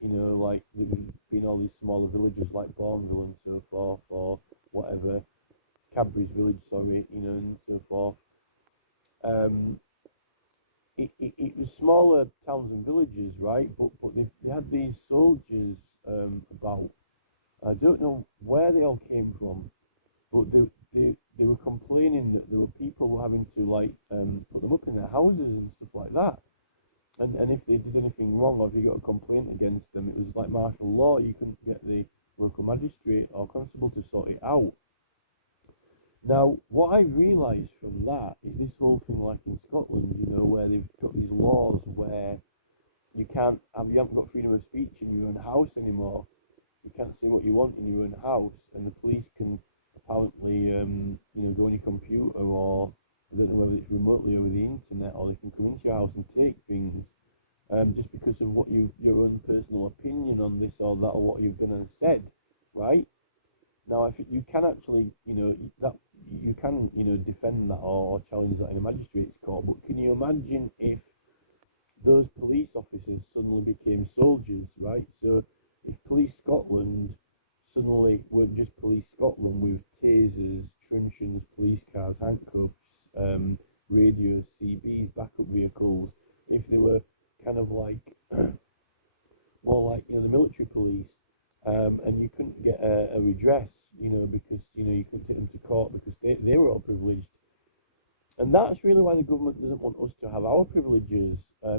like there would have been all these smaller villages like Bourneville and so forth, or whatever, Cadbury's Village, sorry, and so forth. It was smaller towns and villages, right? But they had these soldiers about. I don't know where they all came from, but they were complaining that there were people having to put them up in their houses and stuff like that. And if they did anything wrong, or if you got a complaint against them, it was like martial law. You couldn't get the local magistrate or constable to sort it out. Now, what I realised from that is this whole thing like in Scotland, where they've got these laws where you haven't got freedom of speech in your own house anymore. You can't say what you want in your own house, and the police can apparently, go on your computer, or I don't know whether it's remotely over the internet, or they can come into your house and take things, just because of what your own personal opinion on this or that, or what you've done and said, right? Now, I think you can actually, that you can, defend that or challenge that in a magistrate's court. But can you imagine if those police officers suddenly became soldiers, right? So if Police Scotland suddenly weren't just Police Scotland with tasers, truncheons, police cars, handcuffs, radios, CBs, backup vehicles, if they were kind of like more like the military police, and you couldn't get a redress, because you couldn't take them to court because they were all privileged. And that's really why the government doesn't want us to have our privileges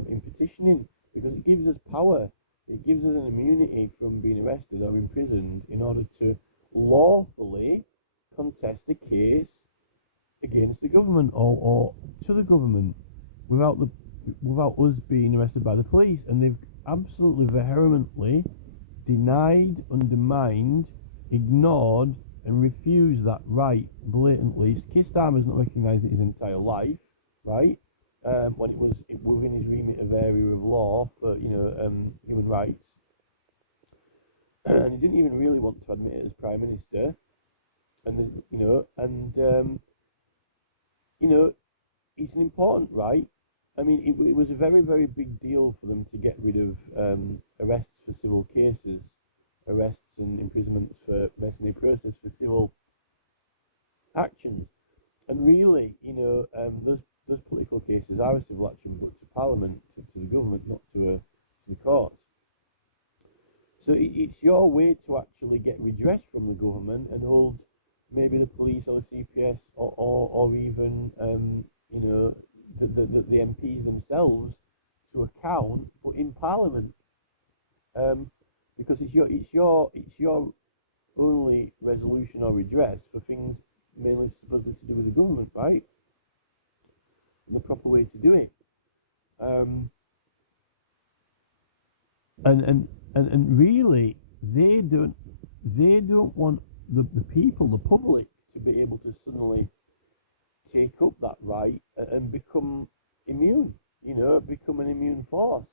in petitioning, because it gives us power. It gives us an immunity from being arrested or imprisoned in order to lawfully contest a case against the government or to the government without us being arrested by the police. And they've absolutely vehemently denied, undermined, ignored, and refused that right blatantly. Keir Starmer's not recognised it his entire life, right? When it was within his remit of area of law for human rights, and he didn't even really want to admit it as Prime Minister. And it's an important right. I mean, it was a very, very big deal for them to get rid of arrests for civil cases, arrests and imprisonments for mercenary process for civil actions. And really, those political cases are a civil action, but to Parliament, to the government, not to the courts. So it's your way to actually get redress from the government and hold maybe the police or the CPS or even the MPs themselves to account, but in Parliament, because it's your only resolution or redress for things mainly supposedly to do with the government, right? And the proper way to do it. And really, they don't want the people, the public, to be able to suddenly take up that right and become immune, become an immune force,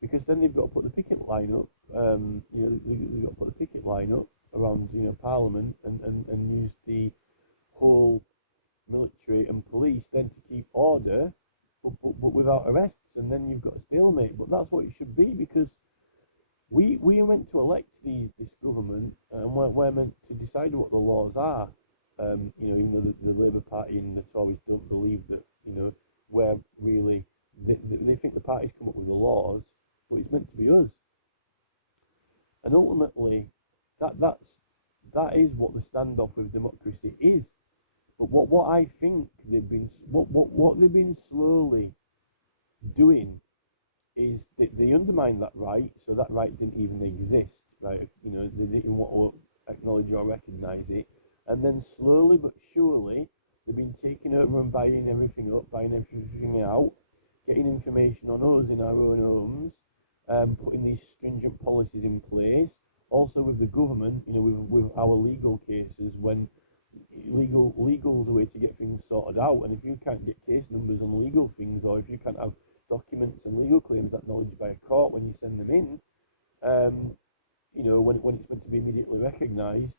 because then they've got to put the picket line up, they've got to put the picket line up around, Parliament and use the whole military and police then to keep order, but without arrests, and then you've got a stalemate. But that's what it should be, because we are meant to elect this government, and we're meant to decide what the laws are. Even though the Labour Party and the Tories don't believe that, we're really, they think the parties come up with the laws, but it's meant to be us. And ultimately, that is what the standoff with democracy is. But what I think they've been slowly doing is they undermine that right, so that right didn't even exist, right? They didn't want to acknowledge or recognise it, and then slowly but surely they've been taking over and buying everything up, buying everything out, getting information on us in our own homes, putting these stringent policies in place. Also with the government, with our legal cases, when legal's a way to get things sorted out, and if you can't get case numbers on legal things, or if you can't have documents and legal claims acknowledged by a court when you send them in, when it's meant to be immediately recognised,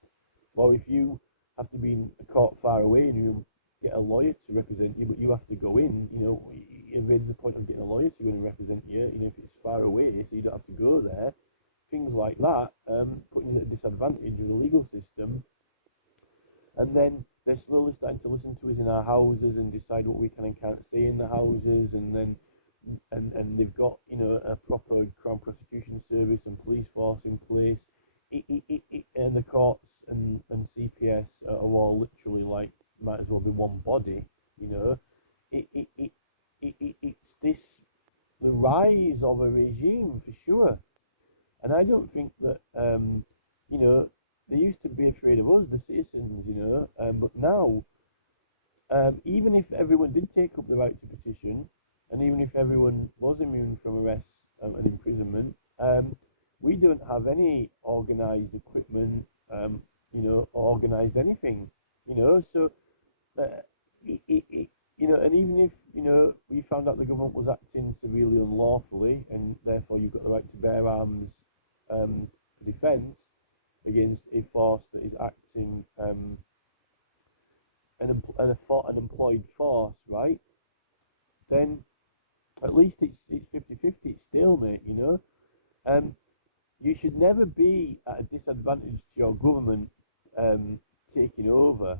or if you have to be in a court far away and you get a lawyer to represent you, but you have to go in, it invades the point of getting a lawyer to go in and represent you, if it's far away, so you don't have to go there, things like that, putting you at a disadvantage of the legal system. And then they're slowly starting to listen to us in our houses and decide what we can and can't say in the houses, and then and they've got a proper Crown Prosecution Service and police force in place, and the courts and CPS are all literally like might as well be one body. It's this the rise of a regime for sure, and I don't think that they used to be afraid of us, the citizens, but now, even if everyone did take up the right to petition, and even if everyone was immune from arrest and imprisonment, we don't have any organised equipment, or organised anything, so, and even if we found out the government was acting severely unlawfully, and therefore you've got the right to bear arms for defence against a force that is acting an employed force, right? Then at least it's 50-50, it's stalemate. You should never be at a disadvantage to your government taking over.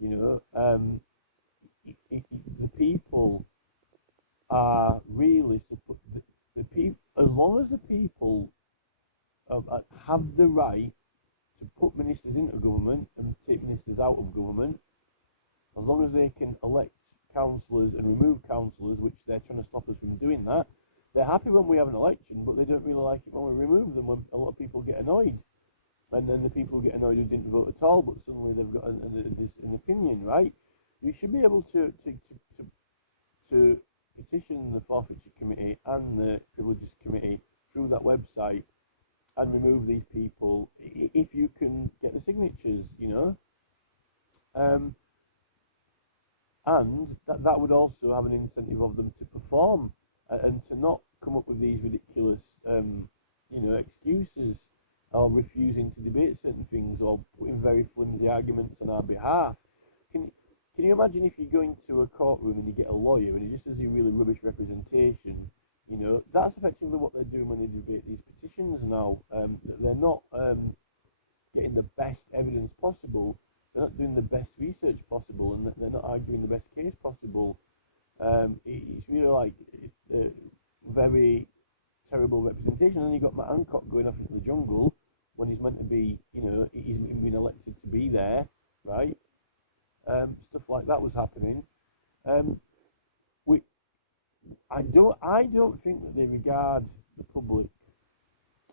You know, the people are really the people. As long as the people have the right to put ministers into government and take ministers out of government, as long as they can elect councillors and remove councillors, which they're trying to stop us from doing that, they're happy when we have an election, but they don't really like it when we remove them, when a lot of people get annoyed. And then the people who get annoyed who didn't vote at all, but suddenly they've got an opinion, right? You should be able to petition the forfeiture committee and the privileges committee through that website and remove these people if you can get the signatures. And that would also have an incentive of them to perform and to not come up with these ridiculous, excuses, or refusing to debate certain things, or putting very flimsy arguments on our behalf. Can you imagine if you go into a courtroom and you get a lawyer and he just does a really rubbish representation? That's effectively what they're doing when they debate these petitions now. They're not getting the best evidence possible. They're not doing the best research possible, and they're not arguing the best case possible. It's really like very terrible representation. And then you got Matt Hancock going off into the jungle when he's meant to be, he's been elected to be there, right? Stuff like that was happening. I don't think that they regard the public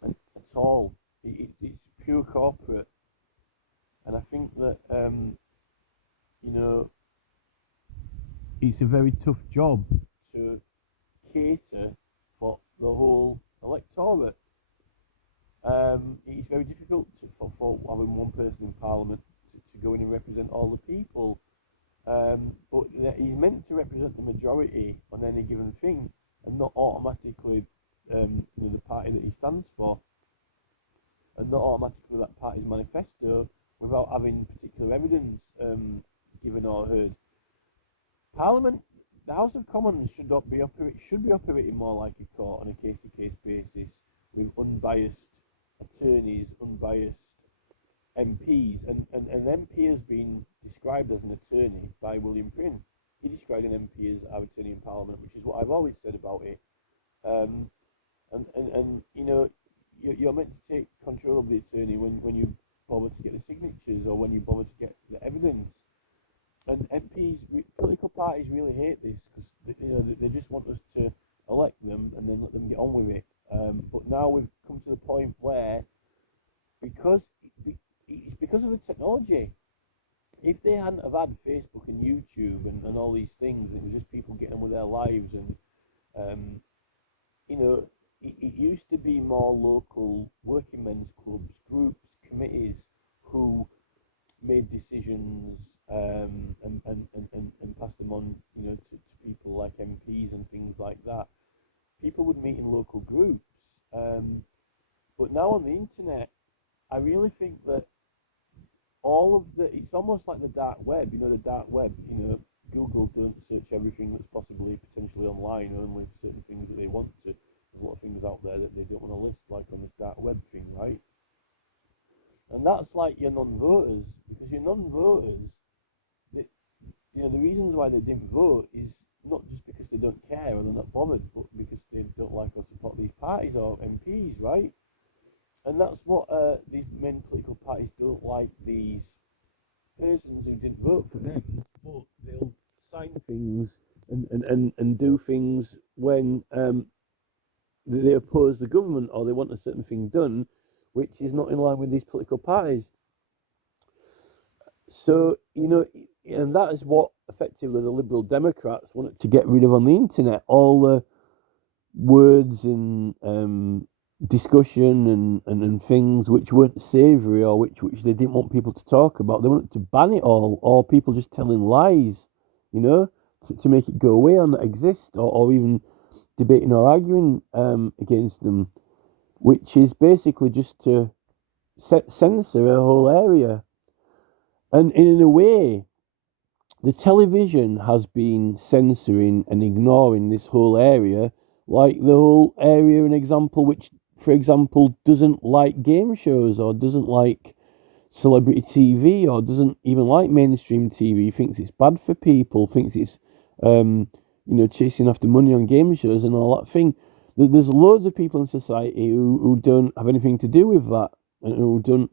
at all. It's pure corporate, and I think that it's a very tough job to cater for the whole electorate. It's very difficult for having one person in Parliament to go in and represent all the people. But he's meant to represent the majority on any given thing, and not automatically the party that he stands for, and not automatically that party's manifesto, without having particular evidence given or heard. Parliament, the House of Commons should be operating more like a court on a case-to-case basis, with unbiased attorneys, unbiased MPs, and an MP has been described as an attorney by William Prynne. He described an MP as our attorney in Parliament, which is what I've always said about it. You're meant to take control of the attorney when you bother to get the signatures, or when you bother to get the evidence. And MPs, political parties really hate this, because they just want us to elect them and then let them get on with it. But now we've come to the point where, because of the technology, if they hadn't have had Facebook and YouTube and all these things, it was just people getting on with their lives, and it used to be more local working men's clubs, groups, committees who made decisions and passed them on, to people like MPs and things like that. People would meet in local groups, but now on the internet, I really think that it's almost like the dark web. The dark web, Google don't search everything that's possibly potentially online, only certain things that they want to. There's a lot of things out there that they don't want to list, like on this dark web thing, right? And that's like your non-voters, because your non-voters, the reasons why they didn't vote is not just because they don't care or they're not bothered, but because they don't like or support these parties or MPs, right? And that's what these main political parties don't like, these persons who didn't vote for them, but they'll sign things and do things when they oppose the government, or they want a certain thing done, which is not in line with these political parties. So, and that is what effectively the Liberal Democrats wanted to get rid of on the internet. All the words and discussion and things which weren't savoury, or which they didn't want people to talk about. They wanted to ban it all, or people just telling lies, to make it go away or not exist, or even debating or arguing against them, which is basically just to censor a whole area. And in a way, the television has been censoring and ignoring this whole area, like the whole area, an example, which, for example, doesn't like game shows or doesn't like celebrity TV or doesn't even like mainstream TV, thinks it's bad for people, thinks it's, chasing after money on game shows and all that thing. There's loads of people in society who don't have anything to do with that and who don't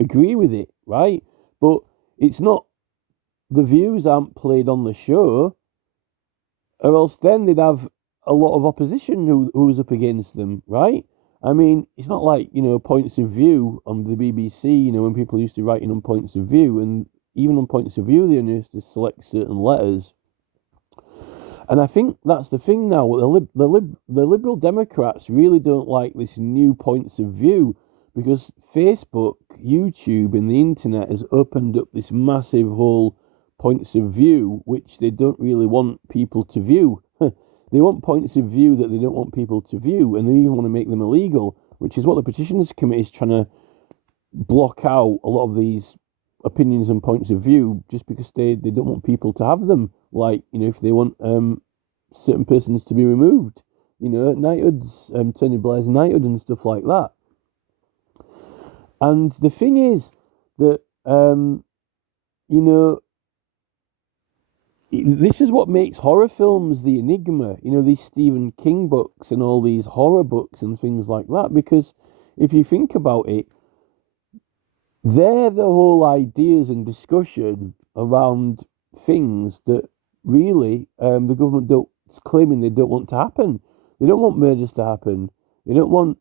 agree with it, right? But it's not, the views aren't played on the show, or else then they'd have a lot of opposition who's up against them, right? I mean, it's not like, points of view on the BBC, when people used to write in on points of view, and even on points of view, they only used to select certain letters. And I think that's the thing now. The Liberal Democrats really don't like this new points of view, because Facebook, YouTube, and the internet has opened up this massive whole points of view, which they don't really want people to view. They want points of view that they don't want people to view, and they even want to make them illegal, which is what the Petitioners Committee is trying to block out a lot of these opinions and points of view, just because they don't want people to have them. Like, if they want certain persons to be removed, knighthoods, Tony Blair's knighthood and stuff like that. And the thing is that, this is what makes horror films the enigma, these Stephen King books and all these horror books and things like that, because if you think about it, they're the whole ideas and discussion around things that really the government is claiming they don't want to happen. They don't want murders to happen. They don't want,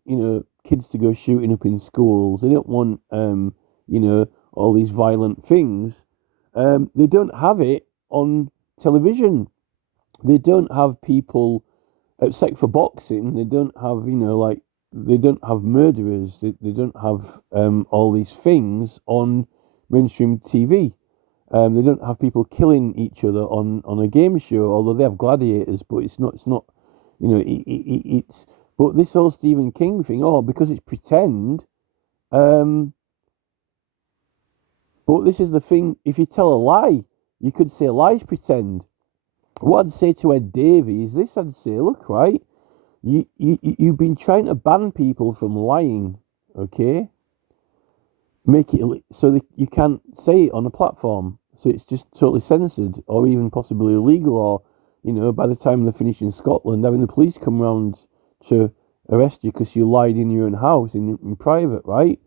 kids to go shooting up in schools. They don't want, all these violent things. They don't have it on television. They don't have people, except for boxing, they don't have, they don't have murderers. They don't have all these things on mainstream TV. They don't have people killing each other on a game show, although they have gladiators, but it's not, it's, but this whole Stephen King thing, because it's pretend, but this is the thing, if you tell a lie, you could say a lie's pretend. What I'd say to Ed Davies, I'd say, look, right, you've been trying to ban people from lying, okay? Make it so that you can't say it on a platform, so it's just totally censored, or even possibly illegal, or, by the time they're finished in Scotland, having the police come round to arrest you because you lied in your own house, in private, right?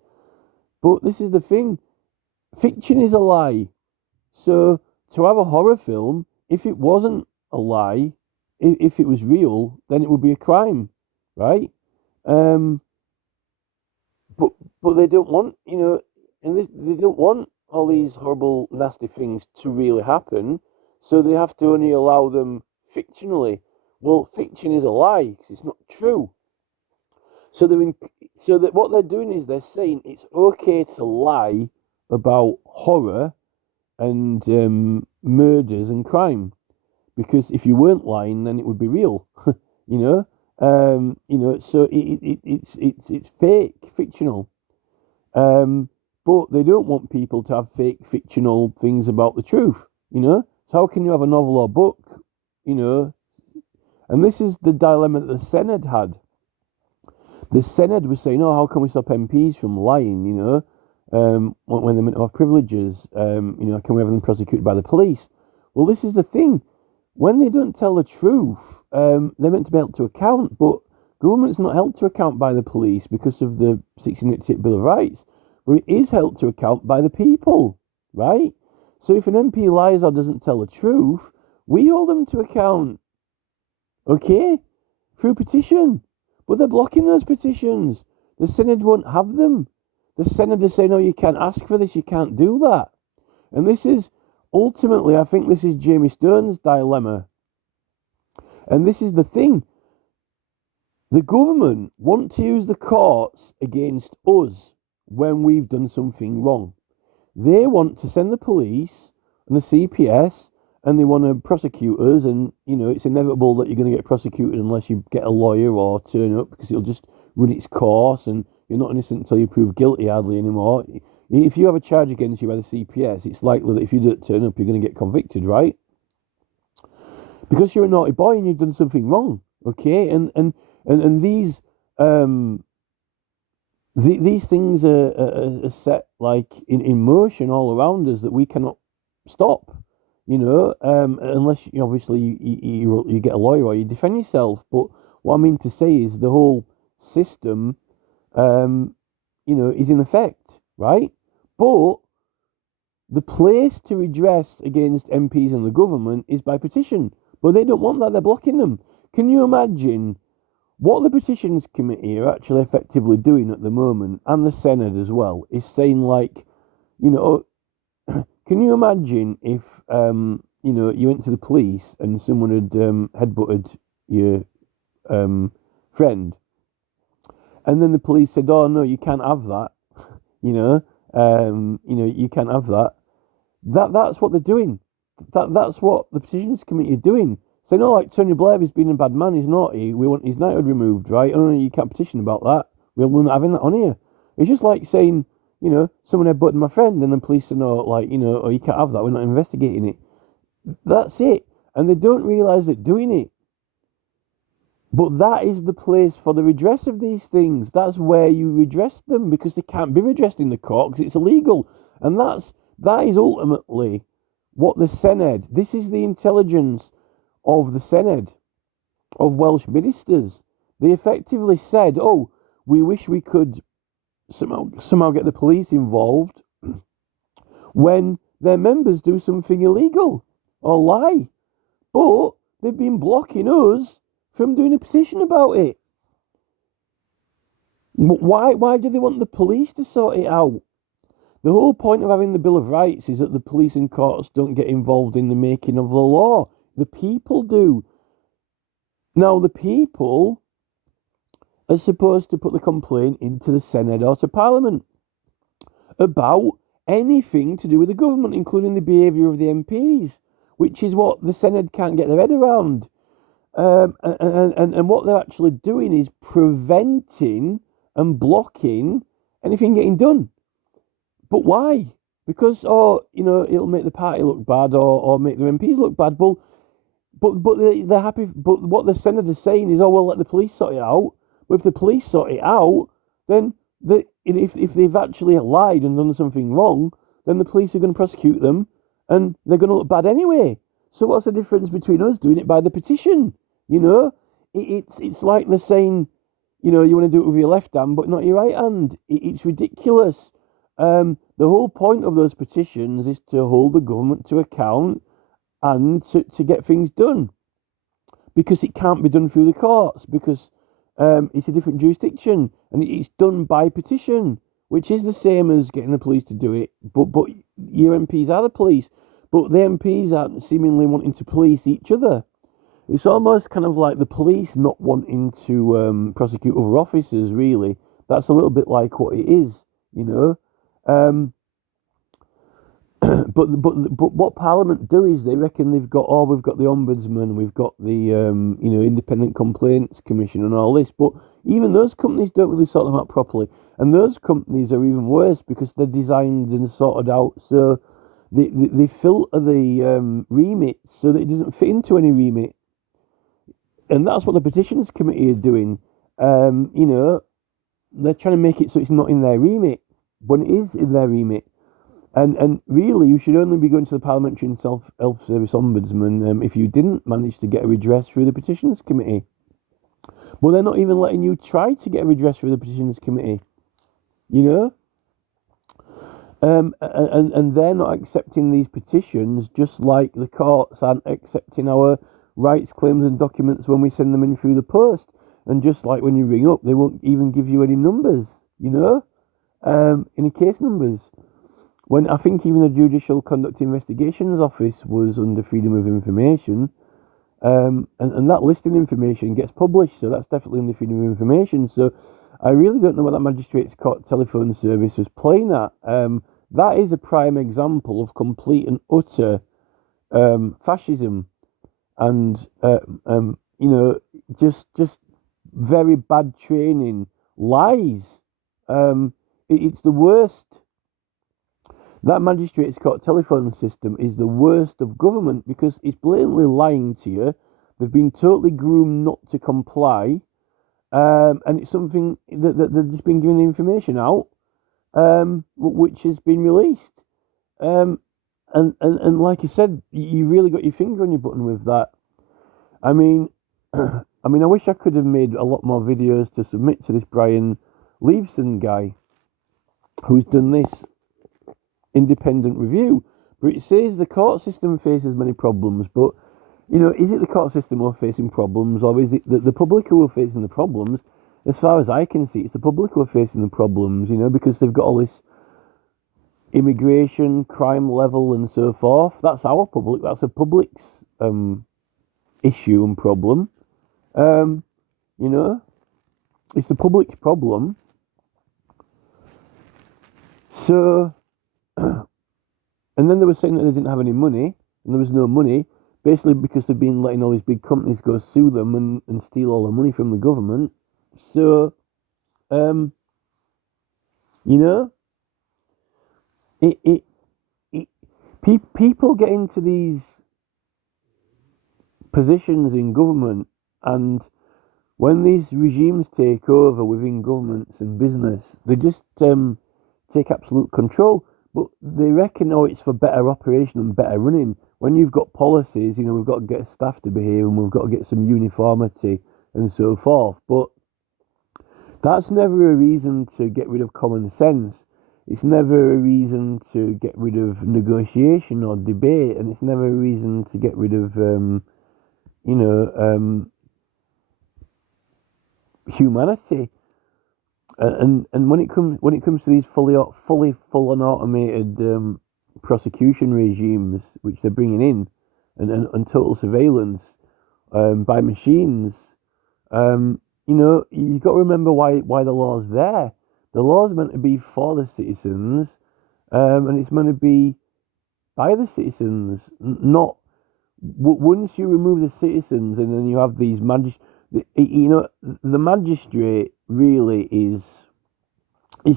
But this is the thing, fiction is a lie. So to have a horror film, if it wasn't a lie, if it was real, then it would be a crime, right? But they don't want, and they don't want all these horrible, nasty things to really happen, so they have to only allow them fictionally. Well, fiction is a lie because it's not true. So that what they're doing is they're saying it's okay to lie about horror and murders and crime, because if you weren't lying, then it would be real, So it's fake, fictional, but they don't want people to have fake, fictional things about the truth, So how can you have a novel or book, And this is the dilemma that the Senate had. The Senate was saying, how can we stop MPs from lying, when they're meant to have privileges, can we have them prosecuted by the police? Well, this is the thing. When they don't tell the truth, they're meant to be held to account, but government's not held to account by the police because of the 1688 Bill of Rights, but it is held to account by the people, right? So if an MP lies or doesn't tell the truth, we hold them to account, okay, through petition. But they're blocking those petitions. The Senate won't have them. The Senate is saying, you can't ask for this, you can't do that. And this is, ultimately, I think this is Jamie Stone's dilemma. And this is the thing. The government want to use the courts against us when we've done something wrong. They want to send the police and the CPS and they want to prosecute us, and it's inevitable that you're going to get prosecuted unless you get a lawyer or turn up, because it'll just run its course, and you're not innocent until you prove guilty hardly anymore. If you have a charge against you by the CPS, it's likely that if you don't turn up, you're going to get convicted, right? Because you're a naughty boy and you've done something wrong, okay? And these these things are set like in motion all around us that we cannot stop, unless obviously you get a lawyer or you defend yourself. But what I mean to say is the whole system, is in effect, right? But the place to redress against MPs and the government is by petition. But they don't want that, they're blocking them. Can you imagine what the Petitions Committee are actually effectively doing at the moment, and the Senate as well, is saying, like, can you imagine if, you went to the police and someone had headbutted your friend, and then the police said, oh, no, you can't have that, you can't have that. That's what they're doing. That's what the Petitions Committee are doing. So, like Tony Blair has been a bad man, he's naughty, we want his knighthood removed, right? Oh, no, you can't petition about that. We're not having that on here. It's just like saying, someone headbutted my friend, and the police say, no, oh, you can't have that, we're not investigating it. That's it. And they don't realise they're doing it. But that is the place for the redress of these things. That's where you redress them, because they can't be redressed in the court because it's illegal. And that is ultimately what the Senedd, this is the intelligence of the Senedd, of Welsh ministers. They effectively said, oh, we wish we could somehow get the police involved when their members do something illegal or lie. But they've been blocking us from doing a petition about it. Why do they want the police to sort it out? The whole point of having the Bill of Rights is that the police and courts don't get involved in the making of the law. The people do. Now, the people are supposed to put the complaint into the Senedd or to Parliament about anything to do with the government, including the behaviour of the MPs, which is what the Senedd can't get their head around. And what they're actually doing is preventing and blocking anything getting done. But why? Because, it'll make the party look bad or make the MPs look bad. But they're happy. But what the Senedd is saying is, let the police sort it out. But if the police sort it out, then if they've actually lied and done something wrong, then the police are going to prosecute them, and they're going to look bad anyway. So what's the difference between us doing it by the petition? It's like they're saying, you want to do it with your left hand, but not your right hand. It's ridiculous. The whole point of those petitions is to hold the government to account and to get things done, because it can't be done through the courts, because it's a different jurisdiction, and it's done by petition, which is the same as getting the police to do it. But your MPs are the police, but the MPs aren't seemingly wanting to police each other. It's almost kind of like the police not wanting to prosecute other officers, really. That's a little bit like what it is, But what Parliament do is they reckon we've got the Ombudsman, we've got the Independent Complaints Commission and all this, but even those companies don't really sort them out properly, and those companies are even worse because they're designed and sorted out so they filter the remit so that it doesn't fit into any remit, and that's what the Petitions Committee are doing. They're trying to make it so it's not in their remit when it is in their remit. And really, you should only be going to the Parliamentary and Health Service Ombudsman if you didn't manage to get a redress through the Petitions Committee. But they're not even letting you try to get a redress through the Petitions Committee. And they're not accepting these petitions, just like the courts aren't accepting our rights claims and documents when we send them in through the post. And just like when you ring up, they won't even give you any numbers, any case numbers. When I think even the Judicial Conduct Investigations Office was under Freedom of Information, and that listing information gets published, so that's definitely under Freedom of Information. So I really don't know what that Magistrates Court telephone service was playing at. That is a prime example of complete and utter fascism, and just very bad training, lies. It's the worst. That magistrates court telephone system is the worst of government because it's blatantly lying to you. They've been totally groomed not to comply, and it's something that they've just been giving the information out, which has been released. And like you said, you really got your finger on your button with that. I mean, I wish I could have made a lot more videos to submit to this Brian Leveson guy, who's done this independent review. But it says the court system faces many problems, but is it the court system who are facing problems, or is it the public who are facing the problems? As far as I can see, it's the public who are facing the problems, because they've got all this immigration, crime level, and so forth. That's our public. That's a public's issue and problem. It's the public's problem. So, and then they were saying that they didn't have any money, and there was no money, basically because they've been letting all these big companies go sue them and steal all the money from the government. So, people get into these positions in government, and when these regimes take over within governments and business, they just take absolute control. But they reckon, it's for better operation and better running. When you've got policies, we've got to get staff to behave, and we've got to get some uniformity and so forth. But that's never a reason to get rid of common sense. It's never a reason to get rid of negotiation or debate, and it's never a reason to get rid of, humanity. And when it comes to these fully full and automated prosecution regimes, which they're bringing in, and total surveillance by machines, you've got to remember why the law's there. The law's meant to be for the citizens, and it's meant to be by the citizens. Not once you remove the citizens, and then you have these the magistrate really is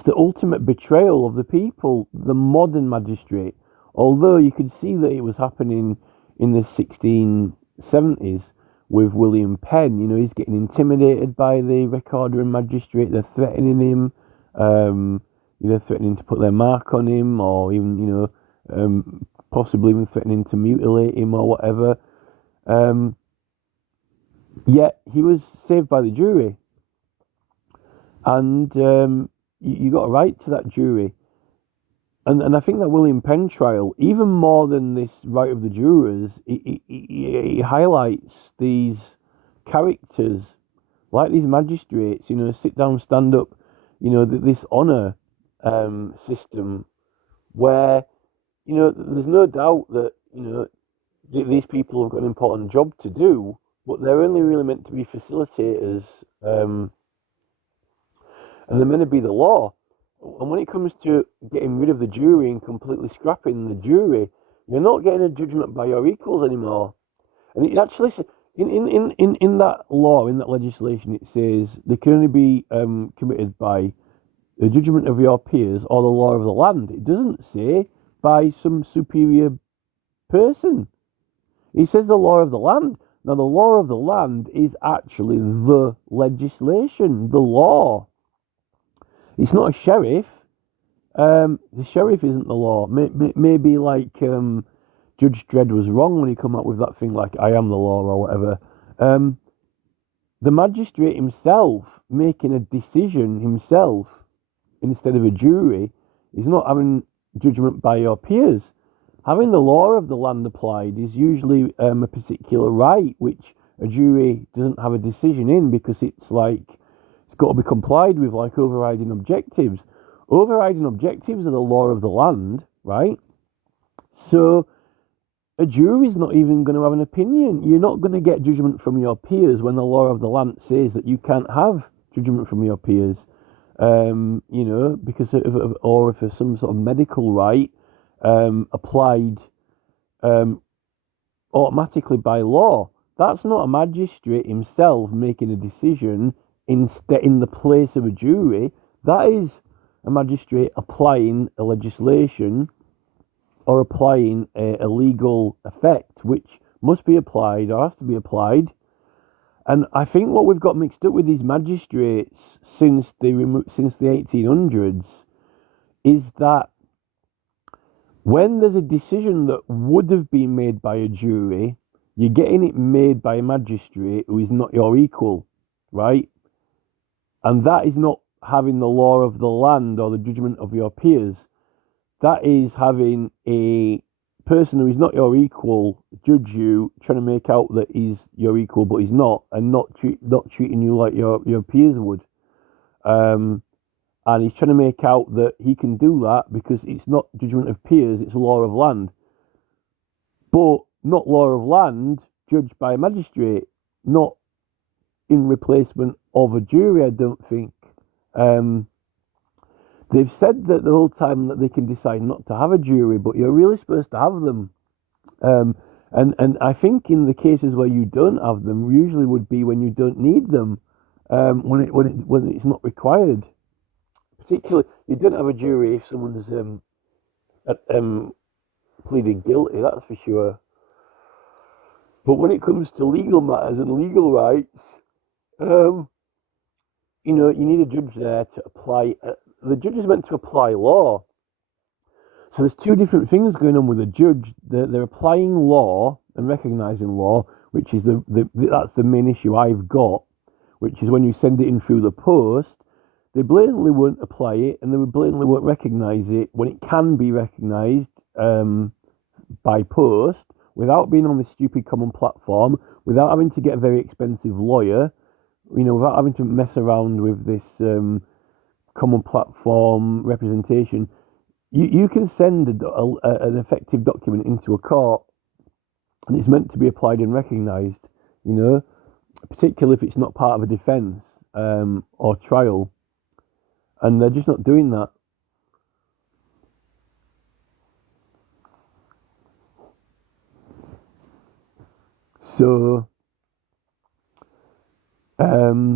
the ultimate betrayal of the people. The modern magistrate, although you could see that it was happening in the 1670s with William Penn. He's getting intimidated by the recorder and magistrate. They're threatening him. Threatening to put their mark on him, or even possibly even threatening to mutilate him or whatever. Yet he was saved by the jury, and you got a right to that jury. And I think that William Penn trial, even more than this right of the jurors, it highlights these characters, like these magistrates, sit down, stand up, this honour system where, there's no doubt that, these people have got an important job to do, but they're only really meant to be facilitators, and they're meant to be the law. And when it comes to getting rid of the jury and completely scrapping the jury, you're not getting a judgment by your equals anymore. And it actually, in that law, in that legislation, it says they can only be committed by the judgment of your peers or the law of the land. It doesn't say by some superior person. It says the law of the land. Now, the law of the land is actually the legislation, the law. It's not a sheriff. The sheriff isn't the law. Maybe like Judge Dredd was wrong when he come up with that thing like I am the law or whatever. The magistrate himself making a decision himself instead of a jury is not having judgment by your peers. Having the law of the land applied is usually a particular right which a jury doesn't have a decision in, because it's got to be complied with, like overriding objectives. Overriding objectives are the law of the land, right? So a jury's not even going to have an opinion. You're not going to get judgment from your peers when the law of the land says that you can't have judgment from your peers, because or if there's some sort of medical right applied automatically by law. That's not a magistrate himself making a decision in the place of a jury. That is a magistrate applying a legislation or applying a legal effect, which must be applied or has to be applied. And I think what we've got mixed up with these magistrates since the 1800s is that when there's a decision that would have been made by a jury, you're getting it made by a magistrate who is not your equal, right? And that is not having the law of the land or the judgment of your peers. That is having a person who is not your equal judge you, trying to make out that he's your equal, but he's not, and not treating you like your peers would. And he's trying to make out that he can do that because it's not judgment of peers, it's law of land. But not law of land judged by a magistrate, not in replacement of a jury, I don't think. They've said that the whole time that they can decide not to have a jury, but you're really supposed to have them. And I think in the cases where you don't have them, usually would be when you don't need them, when it's not required. Particularly, you don't have a jury if someone's pleaded guilty, that's for sure. But when it comes to legal matters and legal rights, you need a judge there to apply. The judge is meant to apply law. So there's two different things going on with a judge. They're applying law and recognising law, which is that's the main issue I've got, which is when you send it in through the post, they blatantly won't apply it and they blatantly won't recognise it when it can be recognised by post without being on this stupid common platform, without having to get a very expensive lawyer, without having to mess around with this common platform representation. You can send an effective document into a court and it's meant to be applied and recognised, particularly if it's not part of a defence or trial. And they're just not doing that. So, I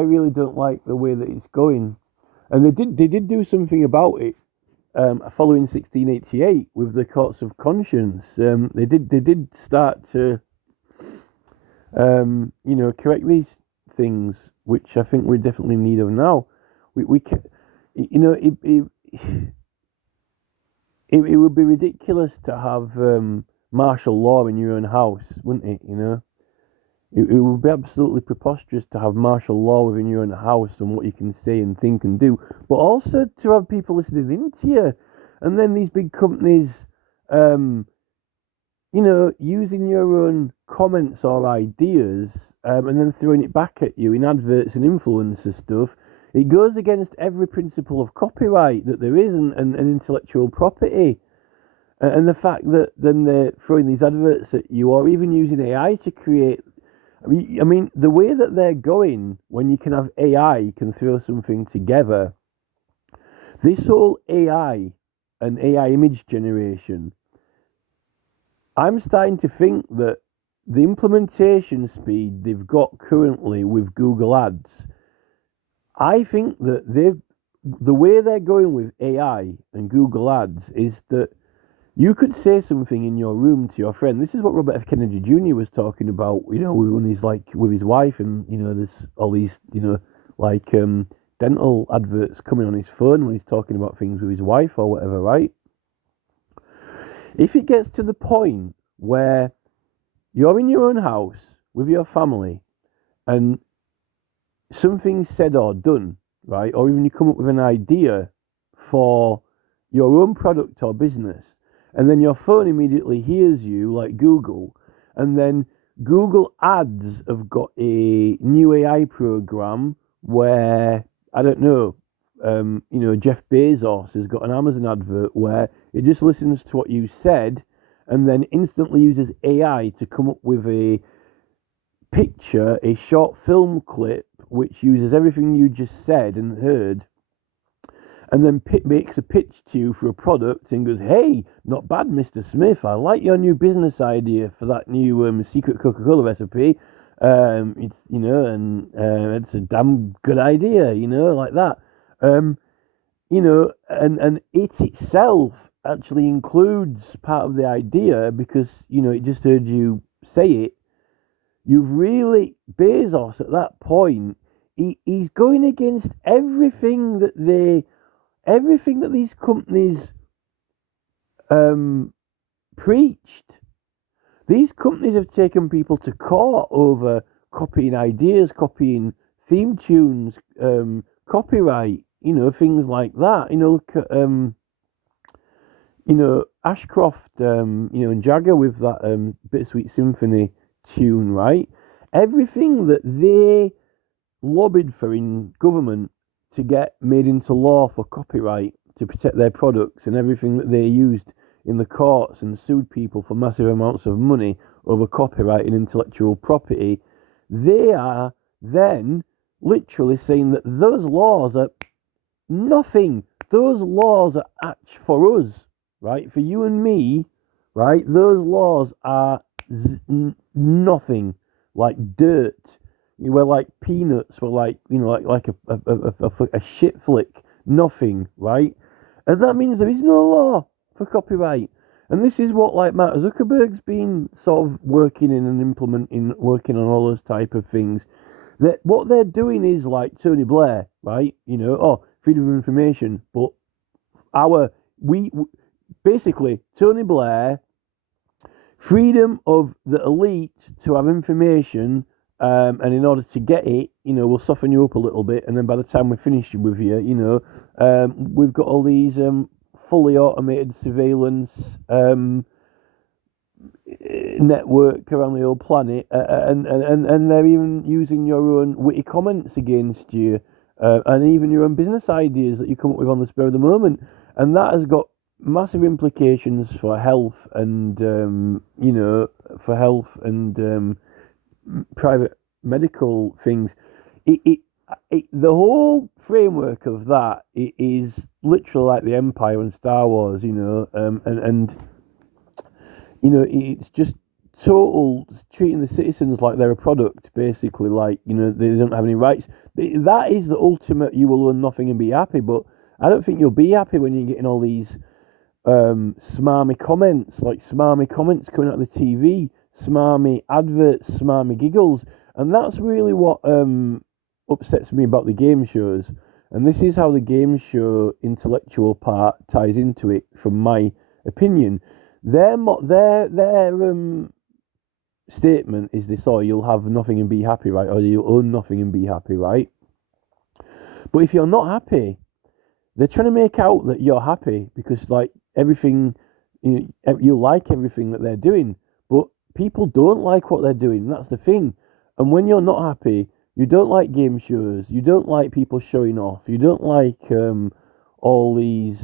really don't like the way that it's going. And they did do something about it following 1688 with the courts of conscience. They did start to correct these things, which I think we definitely need of now. It would be ridiculous to have martial law in your own house, wouldn't it? It would be absolutely preposterous to have martial law within your own house and what you can say and think and do, but also to have people listening into you, and then these big companies, using your own comments or ideas, and then throwing it back at you in adverts and influencer stuff. It goes against every principle of copyright that there is and intellectual property. And the fact that then they're throwing these adverts at you or even using AI to create... I mean, the way that they're going, when you can have AI can throw something together, this whole AI and AI image generation, I'm starting to think that the implementation speed they've got currently with Google Ads, I think that the way they're going with AI and Google Ads is that you could say something in your room to your friend. This is what Robert F. Kennedy Jr. was talking about, when he's with his wife and, there's all these, dental adverts coming on his phone when he's talking about things with his wife or whatever, right? If it gets to the point where you're in your own house with your family and something's said or done, right, or even you come up with an idea for your own product or business, and then your phone immediately hears you, like Google, and then Google Ads have got a new AI program where, I don't know, Jeff Bezos has got an Amazon advert where it just listens to what you said and then instantly uses AI to come up with a picture, a short film clip, which uses everything you just said and heard, and then makes a pitch to you for a product and goes, "Hey, not bad, Mr. Smith. I like your new business idea for that new secret Coca-Cola recipe. It's it's a damn good idea, like that. Um, and it itself actually includes part of the idea because it just heard you say it. You've really Bezos at that point. He's going against everything that these companies preached. These companies have taken people to court over copying ideas, copying theme tunes, copyright, things like that. Look at Ashcroft, and Jagger with that Bittersweet Symphony tune, right? Everything that they lobbied for in government to get made into law for copyright to protect their products, and everything that they used in the courts and sued people for massive amounts of money over copyright and intellectual property, they are then literally saying that those laws are nothing. Those laws are for us, right? For you and me, right? Those laws are nothing, like dirt. We're like peanuts. We're like a shit flick. Nothing, right? And that means there is no law for copyright. And this is what like Mark Zuckerberg's been sort of working in and working on all those type of things. That what they're doing is like Tony Blair, right? Freedom of information, but basically Tony Blair, freedom of the elite to have information. And in order to get it, we'll soften you up a little bit, and then by the time we're finished with you, we've got all these fully automated surveillance network around the whole planet, and they're even using your own witty comments against you, and even your own business ideas that you come up with on the spur of the moment, and that has got massive implications for health and private medical things. The whole framework of that is literally like the Empire and Star Wars, it's just total treating the citizens like they're a product, basically, like, they don't have any rights. That is the ultimate, you will learn nothing and be happy, but I don't think you'll be happy when you're getting all these smarmy comments coming out of the TV, smarmy adverts, smarmy giggles, and that's really what upsets me about the game shows. And this is how the game show intellectual part ties into it, from my opinion. Their statement is this: you'll have nothing and be happy, right? Or you'll own nothing and be happy, right? But if you're not happy, they're trying to make out that you're happy because, like, everything, you like everything that they're doing, but people don't like what they're doing. That's the thing. And when you're not happy, you don't like game shows. You don't like people showing off. You don't like all these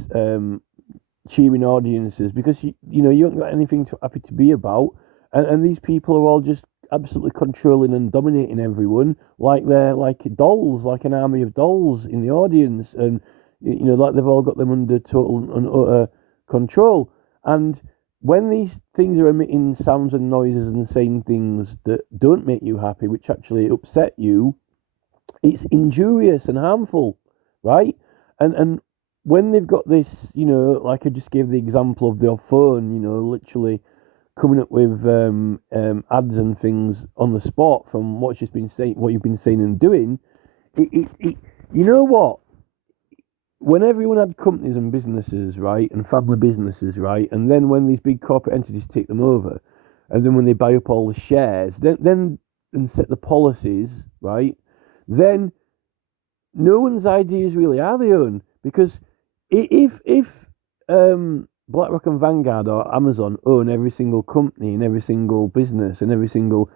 cheering audiences because you haven't got anything happy to be about. And these people are all just absolutely controlling and dominating everyone, like they're like dolls, like an army of dolls in the audience, and like they've all got them under total and utter control. And when these things are emitting sounds and noises and saying things that don't make you happy, which actually upset you, it's injurious and harmful, right? And when they've got this, like I just gave the example of their phone, literally coming up with ads and things on the spot from what you've been saying and doing, you know what? When everyone had companies and businesses, right, and family businesses, right, and then when these big corporate entities take them over, and then when they buy up all the shares, then and set the policies, right, then no one's ideas really are their own, because if BlackRock and Vanguard or Amazon own every single company and every single business and every single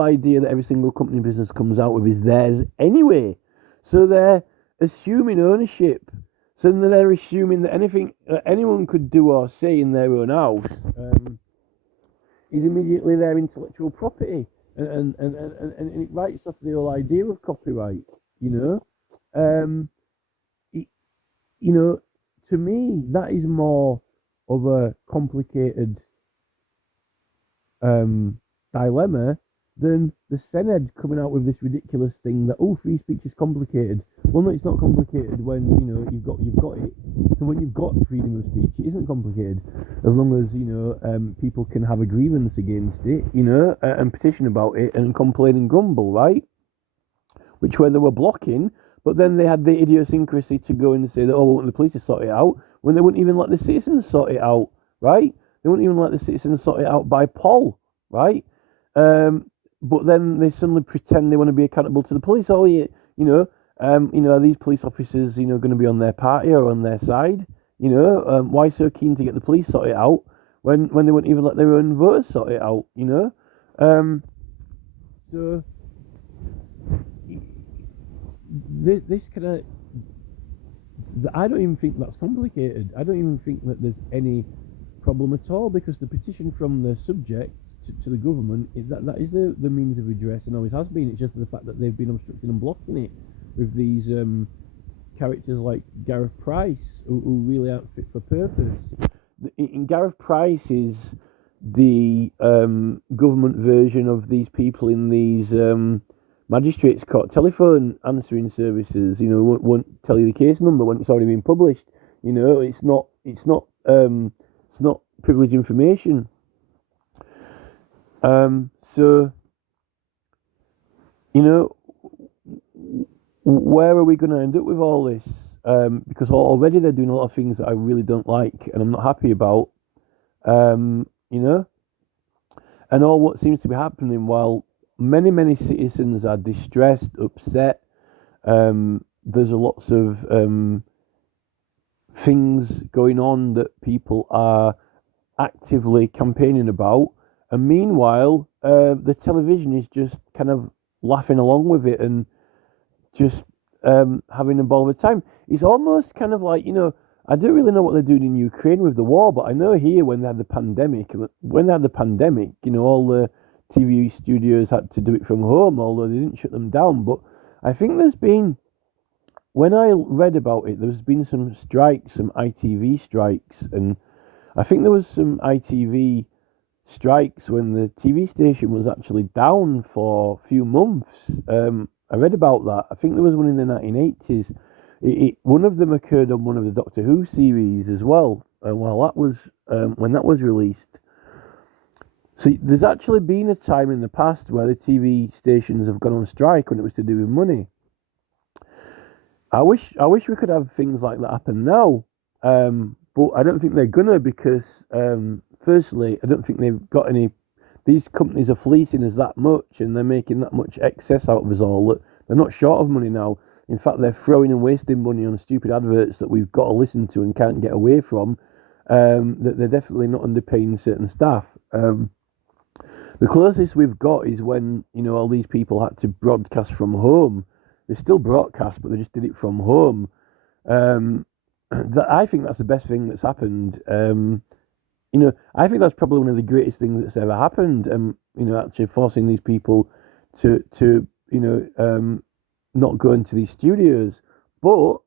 idea that every single company and business comes out with is theirs anyway, so they're assuming ownership. So then they're assuming that anything anyone could do or say in their own house is immediately their intellectual property, and it writes off the whole idea of copyright. to me, that is more of a complicated dilemma than the Senate coming out with this ridiculous thing that free speech is complicated. Well, no, it's not complicated when you've got it, and when you've got freedom of speech, it isn't complicated as long as people can have a grievance against it, and petition about it and complain and grumble, right? Which way they were blocking, but then they had the idiosyncrasy to go and say that we want the police to sort it out when they wouldn't even let the citizens sort it out, right? They wouldn't even let the citizens sort it out by poll, right? But then they suddenly pretend they want to be accountable to the police. Are these police officers, going to be on their party or on their side? Why so keen to get the police sorted out when they wouldn't even let their own voters sort it out? So this kind of, I don't even think that's complicated. I don't even think that there's any problem at all, because the petition from the subject to the government is that is the means of redress, and always has been. It's just the fact that they've been obstructing and blocking it with these characters like Gareth Price, who really aren't fit for purpose. In Gareth Price is the government version of these people in these magistrates' court telephone answering services. Won't tell you the case number when it's already been published. It's not privileged information. So where are we going to end up with all this? Because already they're doing a lot of things that I really don't like and I'm not happy about. And all what seems to be happening, while many citizens are distressed, upset, there's lots of things going on that people are actively campaigning about, and meanwhile the television is just kind of laughing along with it and just having a ball of a time. It's almost kind of like, I don't really know what they're doing in Ukraine with the war, but I know here when they had the pandemic, all the TV studios had to do it from home, although they didn't shut them down. But I think when I read about it, there's been some strikes, some ITV strikes, and I think there was some ITV strikes when the TV station was actually down for a few months. I read about that. I think there was one in the 1980s. One of them occurred on one of the Doctor Who series as well, when that was released. So there's actually been a time in the past where the TV stations have gone on strike when it was to do with money. I wish we could have things like that happen now, but I don't think they're gonna, because firstly, I don't think they've got any. These companies are fleecing us that much, and they're making that much excess out of us all that they're not short of money now. In fact, they're throwing and wasting money on stupid adverts that we've got to listen to and can't get away from. That they're definitely not underpaying certain staff. The closest we've got is when all these people had to broadcast from home. They still broadcast, but they just did it from home. I think that's the best thing that's happened. I think that's probably one of the greatest things that's ever happened. Actually forcing these people to not go into these studios. But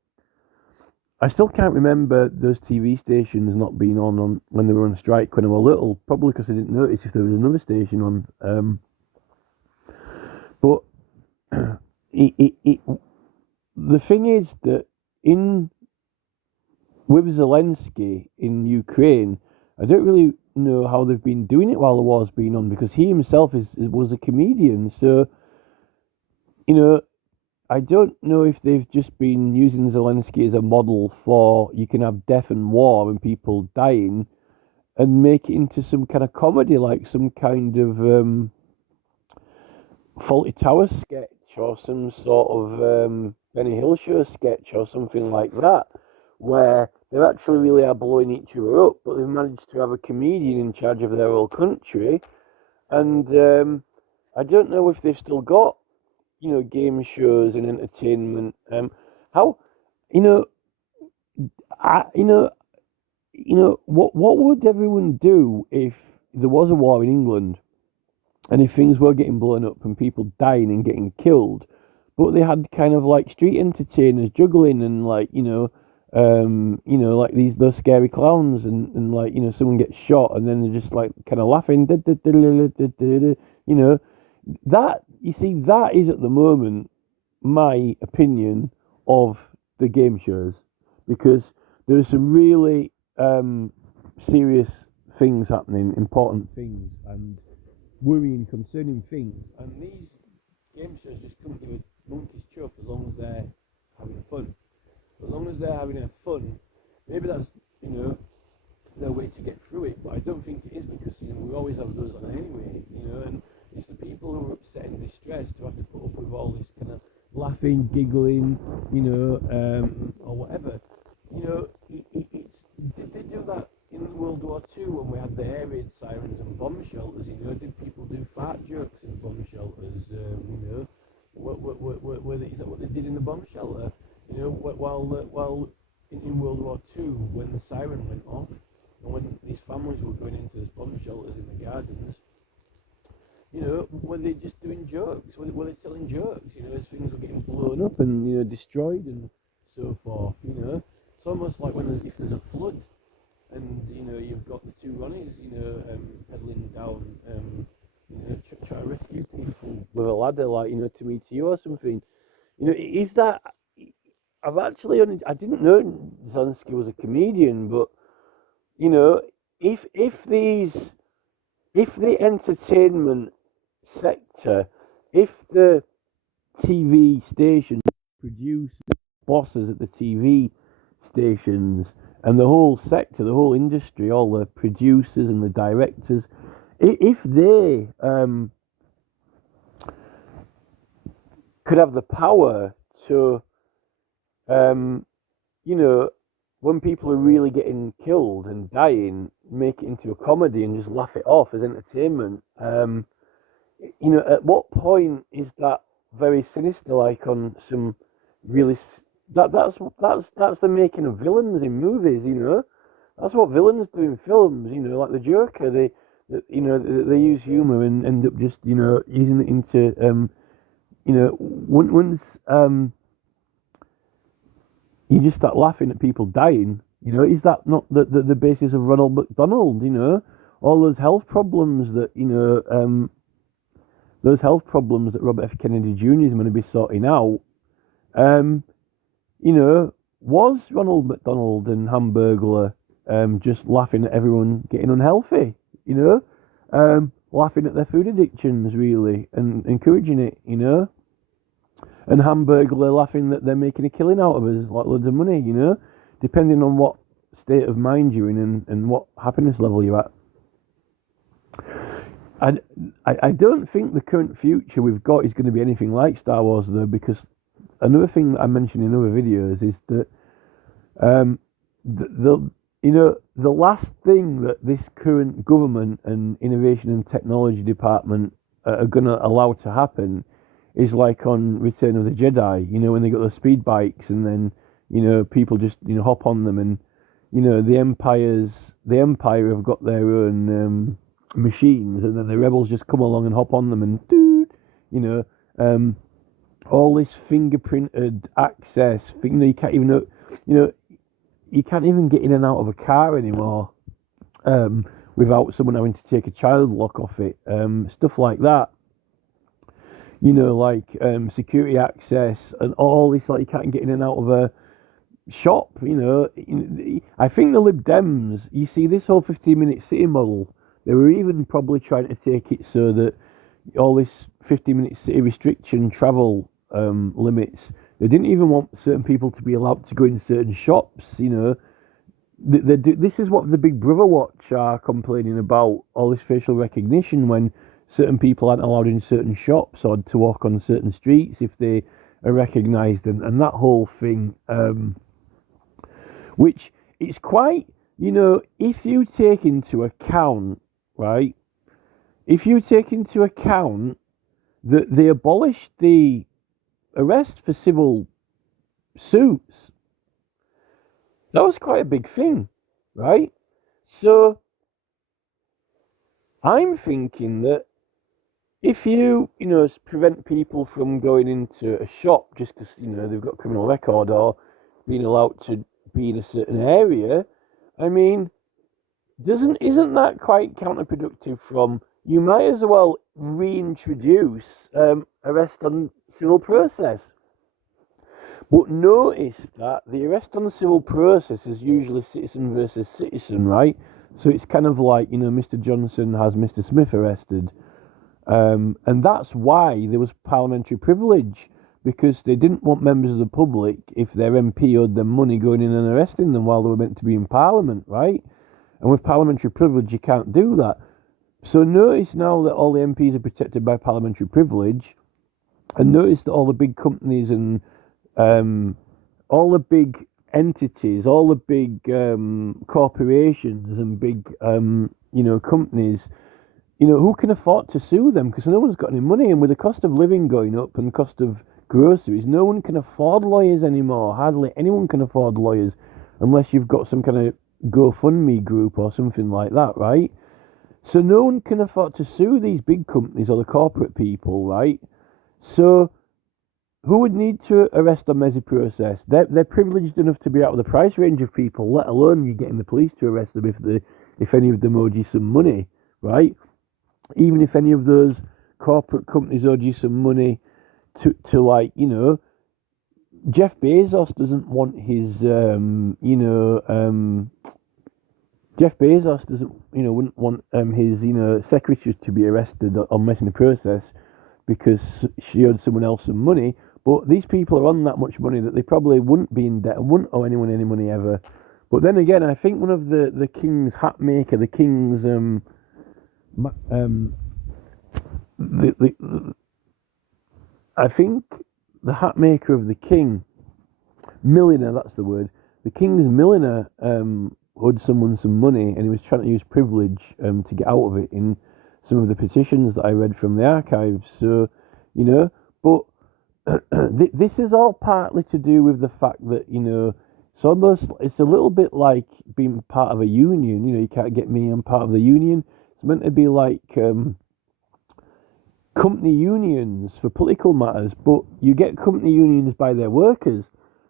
I still can't remember those TV stations not being on when they were on strike when I was little. Probably because I didn't notice if there was another station on. But the thing is that with Zelensky in Ukraine, I don't really know how they've been doing it while the war's been on, because he himself was a comedian. So, I don't know if they've just been using Zelensky as a model for you can have death and war and people dying and make it into some kind of comedy, like some kind of Fawlty Towers sketch or some sort of Benny Hill Show sketch or something like that, where they actually really are blowing each other up, but they've managed to have a comedian in charge of their whole country. And I don't know if they've still got, game shows and entertainment. What would everyone do if there was a war in England and if things were getting blown up and people dying and getting killed, but they had kind of like street entertainers juggling and You know, like those scary clowns, and like, you know, someone gets shot and then they're just like kind of laughing, you know, that, you see, that is at the moment my opinion of the game shows, because there are some really serious things happening, important things, and worrying, concerning things, and these game shows just come to a monkey's chuff as long as they're having fun. As long as they're having fun, maybe that's, you know, their way to get through it, but I don't think it is, because, you know, we always have those on anyway, you know, and it's the people who are upset and distressed who have to put up with all this kind of laughing, giggling, you know, or whatever. You know, did they do that in World War II when we had the air raid sirens and bomb shelters? You know, did people do fart jokes in bomb shelters? You know, is that what they did in the bomb shelter? You know, while in World War II, when the siren went off, and when these families were going into those bomb shelters in the gardens, you know, were they just doing jokes? Were they telling jokes? You know, as things were getting blown up and, you know, destroyed and so forth. You know, it's almost like if there's a flood, and, you know, you've got the two Ronnies, you know, pedaling down, you know, try to rescue people with a ladder, like, you know, to me to you or something. You know, is that? I didn't know Zelensky was a comedian, but, you know, if the entertainment sector, if the TV stations, producers, bosses at the TV stations, and the whole sector, the whole industry, all the producers and the directors, if they could have the power to, you know, when people are really getting killed and dying, make it into a comedy and just laugh it off as entertainment. You know, at what point is that very sinister? Like on some really that's the making of villains in movies. You know, that's what villains do in films. You know, like the Joker. You know, they use humor and end up just, you know, using it into you know, once you just start laughing at people dying, you know, is that not the basis of Ronald McDonald? You know, all those health problems that, you know, those health problems that Robert F. Kennedy Jr. is going to be sorting out, you know, was Ronald McDonald and Hamburglar just laughing at everyone getting unhealthy, you know, laughing at their food addictions, really, and encouraging it, you know? And Hamburglar laughing that they're making a killing out of us, like loads of money, you know, depending on what state of mind you're in and what happiness level you're at. And I don't think the current future we've got is going to be anything like Star Wars, though, because another thing that I mentioned in other videos is that you know, the last thing that this current government and innovation and technology department are going to allow to happen is like on Return of the Jedi, you know, when they got those speed bikes and then, you know, people just, you know, hop on them, and, you know, the Empire have got their own machines, and then the rebels just come along and hop on them and, you know, all this fingerprinted access, you know, you can't even know, you know, you can't even get in and out of a car anymore without someone having to take a child lock off it, stuff like that. You know, like security access and all this, like you can't get in and out of a shop, you know. I think the Lib Dems, you see, this whole 15-minute city model, they were even probably trying to take it so that all this 15-minute city restriction, travel limits, they didn't even want certain people to be allowed to go in certain shops, you know. This is what the Big Brother watch are complaining about, all this facial recognition, when certain people aren't allowed in certain shops or to walk on certain streets if they are recognised, and that whole thing, which is quite, you know, if you take into account, right, if you take into account that they abolished the arrest for civil suits, that was quite a big thing, right? So I'm thinking that if you know, prevent people from going into a shop just because, you know, they've got a criminal record, or being allowed to be in a certain area, I mean, isn't that quite counterproductive? From you might as well reintroduce arrest on civil process. But notice that the arrest on the civil process is usually citizen versus citizen, right? So it's kind of like, Mr. Johnson has Mr. Smith arrested. And that's why there was parliamentary privilege, because they didn't want members of the public, if their MP owed them money, going in and arresting them while they were meant to be in Parliament, right? And with parliamentary privilege, you can't do that. So notice now that all the MPs are protected by parliamentary privilege, and notice that all the big companies and all the big entities, all the big corporations and big, companies, who can afford to sue them? Because no one's got any money, and with the cost of living going up and the cost of groceries, no one can afford lawyers anymore. Hardly anyone can afford lawyers unless you've got some kind of GoFundMe group or something like that, right? So no one can afford to sue these big companies or the corporate people, right? So who would need to arrest on Mezi process? They're privileged enough to be out of the price range of people, let alone you getting the police to arrest them if any of them owed you some money, right? Even if any of those corporate companies owed you some money to like, Jeff Bezos doesn't want his, Jeff Bezos wouldn't want his, secretary to be arrested on messing the process because she owed someone else some money. But these people are on that much money that they probably wouldn't be in debt and wouldn't owe anyone any money ever. But then again, I think one of the king's hat maker, the king's I think the hat maker of the king, milliner, that's the word. The king's milliner owed someone some money, and he was trying to use privilege to get out of it in some of the petitions that I read from the archives. So, but this is all partly to do with the fact that, it's a little bit like being part of a union. You can't get me, I'm part of the union. It's meant to be like company unions for political matters, but you get company unions by their workers,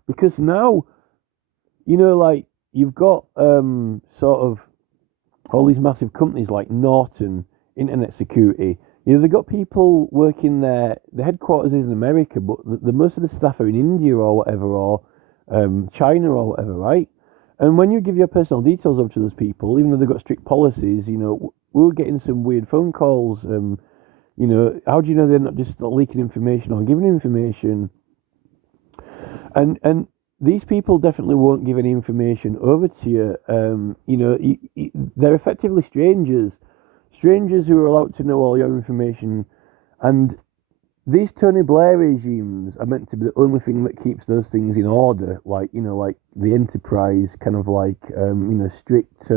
because now, you've got sort of all these massive companies like Norton, Internet Security. They've got people working there. The headquarters is in America, but the most of the staff are in India or whatever, or China or whatever, right? And when you give your personal details over to those people, even though they've got strict policies, we're getting some weird phone calls. How do you know they're not just leaking information or giving information? And these people definitely won't give any information over to you. They're effectively strangers who are allowed to know all your information. And these Tony Blair regimes are meant to be the only thing that keeps those things in order, like the enterprise, kind of like strict.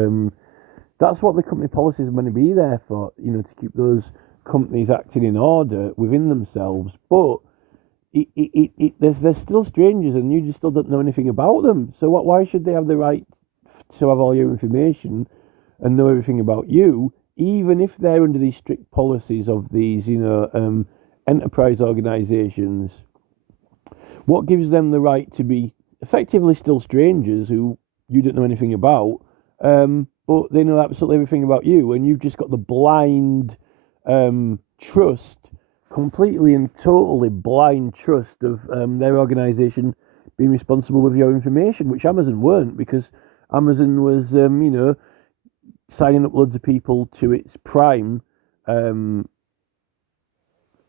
That's what the company policies are going to be there for, to keep those companies acting in order within themselves. But they're still strangers, and you just still don't know anything about them. So why should they have the right to have all your information and know everything about you, even if they're under these strict policies of these, enterprise organisations? What gives them the right to be effectively still strangers who you don't know anything about, but they know absolutely everything about you, and you've just got the blind trust, completely and totally blind trust of their organisation being responsible with your information, which Amazon weren't, because Amazon was, signing up loads of people to its Prime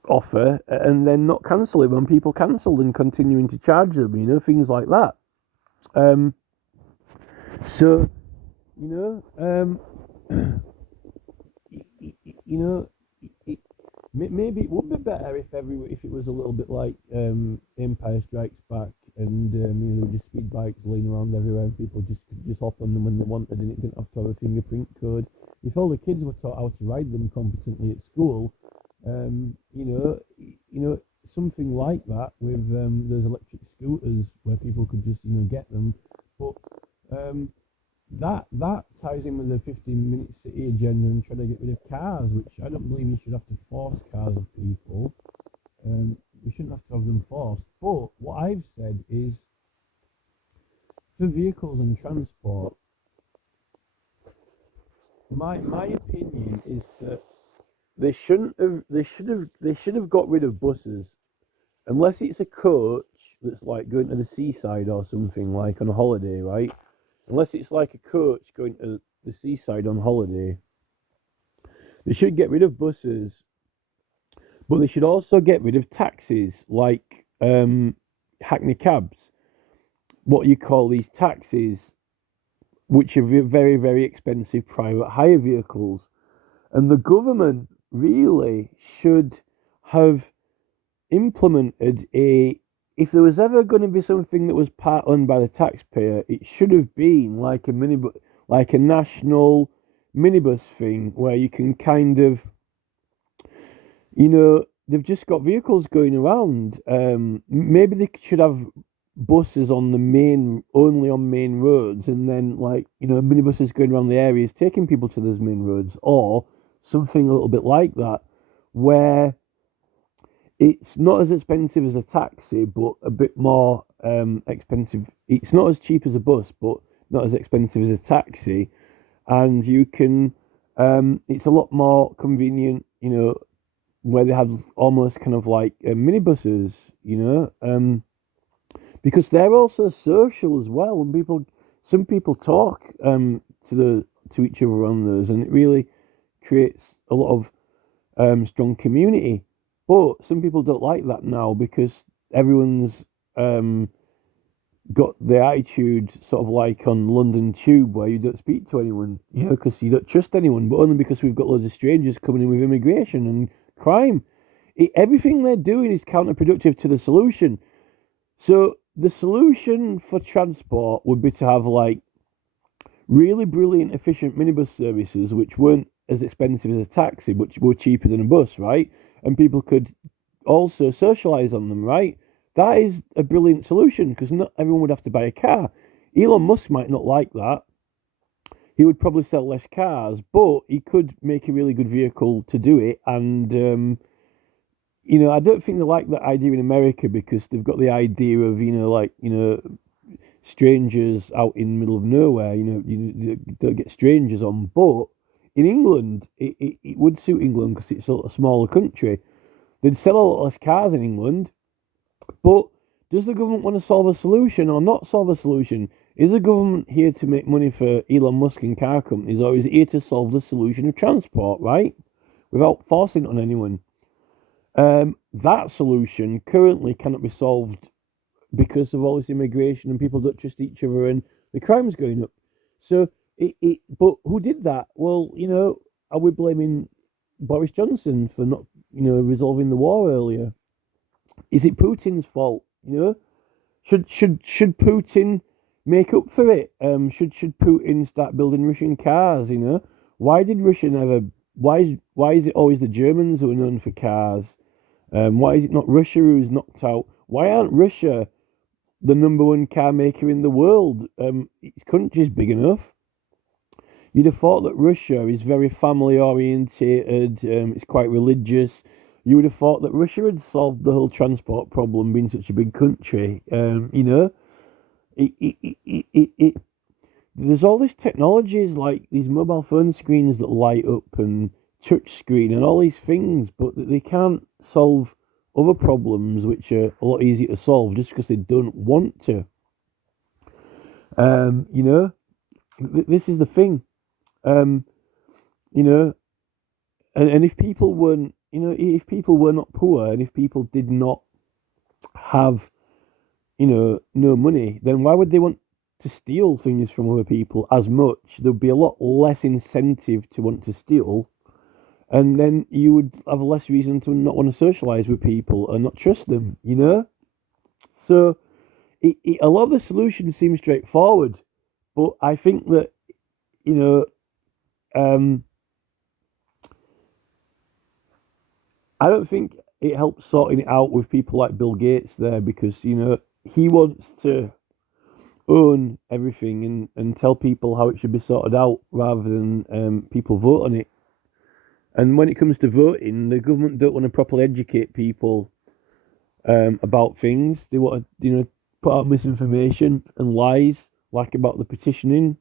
offer and then not cancel it when people cancelled and continuing to charge them, things like that. Maybe it would be better if it was a little bit like Empire Strikes Back, and there were just speed bikes laying around everywhere, and people just could just hop on them when they wanted, and it didn't have to have a fingerprint code. If all the kids were taught how to ride them competently at school, something like that with those electric scooters where people could just get them, but that ties in with the 15-minute city agenda and trying to get rid of cars, which I don't believe you should have to force cars of people. We shouldn't have to have them forced. But what I've said is, for vehicles and transport, my opinion is that they should have got rid of buses unless it's a coach that's like going to the seaside or something like on a holiday, right? Unless it's like a coach going to the seaside on holiday, they should get rid of buses, but they should also get rid of taxis like hackney cabs, what you call these taxis, which are very, very expensive private hire vehicles. And the government really should have implemented if there was ever going to be something that was part owned by the taxpayer, it should have been like a minibus, like a national minibus thing where you can kind of, they've just got vehicles going around. Maybe they should have buses on only on main roads, and then minibuses going around the areas taking people to those main roads, or something a little bit like that, where it's not as expensive as a taxi, but a bit more expensive. It's not as cheap as a bus, but not as expensive as a taxi, and you can. It's a lot more convenient, where they have almost kind of like minibuses, because they're also social as well, and some people talk to each other on those, and it really creates a lot of strong community. But some people don't like that now because everyone's got the attitude sort of like on London Tube where you don't speak to anyone, because you don't trust anyone, but only because we've got loads of strangers coming in with immigration and crime. Everything they're doing is counterproductive to the solution. So the solution for transport would be to have like really brilliant, efficient minibus services which weren't as expensive as a taxi, which were cheaper than a bus, right? And people could also socialise on them, right? That is a brilliant solution because not everyone would have to buy a car. Elon Musk might not like that. He would probably sell less cars, but he could make a really good vehicle to do it. And, I don't think they like that idea in America because they've got the idea of, strangers out in the middle of nowhere. You don't get strangers on. But in England, it would suit England because it's a smaller country. They'd sell a lot less cars in England. But does the government want to solve a solution or not solve a solution? Is the government here to make money for Elon Musk and car companies, or is it here to solve the solution of transport, right? Without forcing it on anyone. That solution currently cannot be solved because of all this immigration and people don't trust each other and the crime's going up. So, but who did that? Well, are we blaming Boris Johnson for not, resolving the war earlier? Is it Putin's fault? Should Putin make up for it? Should Putin start building Russian cars? Why did Russia never? Why is it always the Germans who are known for cars? Why is it not Russia who's knocked out? Why aren't Russia the number one car maker in the world? Its country's big enough. You'd have thought that Russia is very family orientated. It's quite religious. You would have thought that Russia had solved the whole transport problem, being such a big country. There's all these technologies like these mobile phone screens that light up and touch screen and all these things, but they can't solve other problems which are a lot easier to solve just because they don't want to. This is the thing. And if people weren't, if people were not poor and if people did not have, no money, then why would they want to steal things from other people as much? There'd be a lot less incentive to want to steal, and then you would have less reason to not want to socialise with people and not trust them, So a lot of the solutions seem straightforward, but I think that, I don't think it helps sorting it out with people like Bill Gates there because, he wants to own everything and tell people how it should be sorted out rather than people vote on it. And when it comes to voting, the government don't want to properly educate people about things. They want to, put out misinformation and lies like about the petitioning,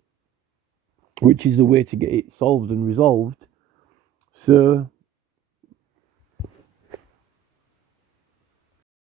which is the way to get it solved and resolved. So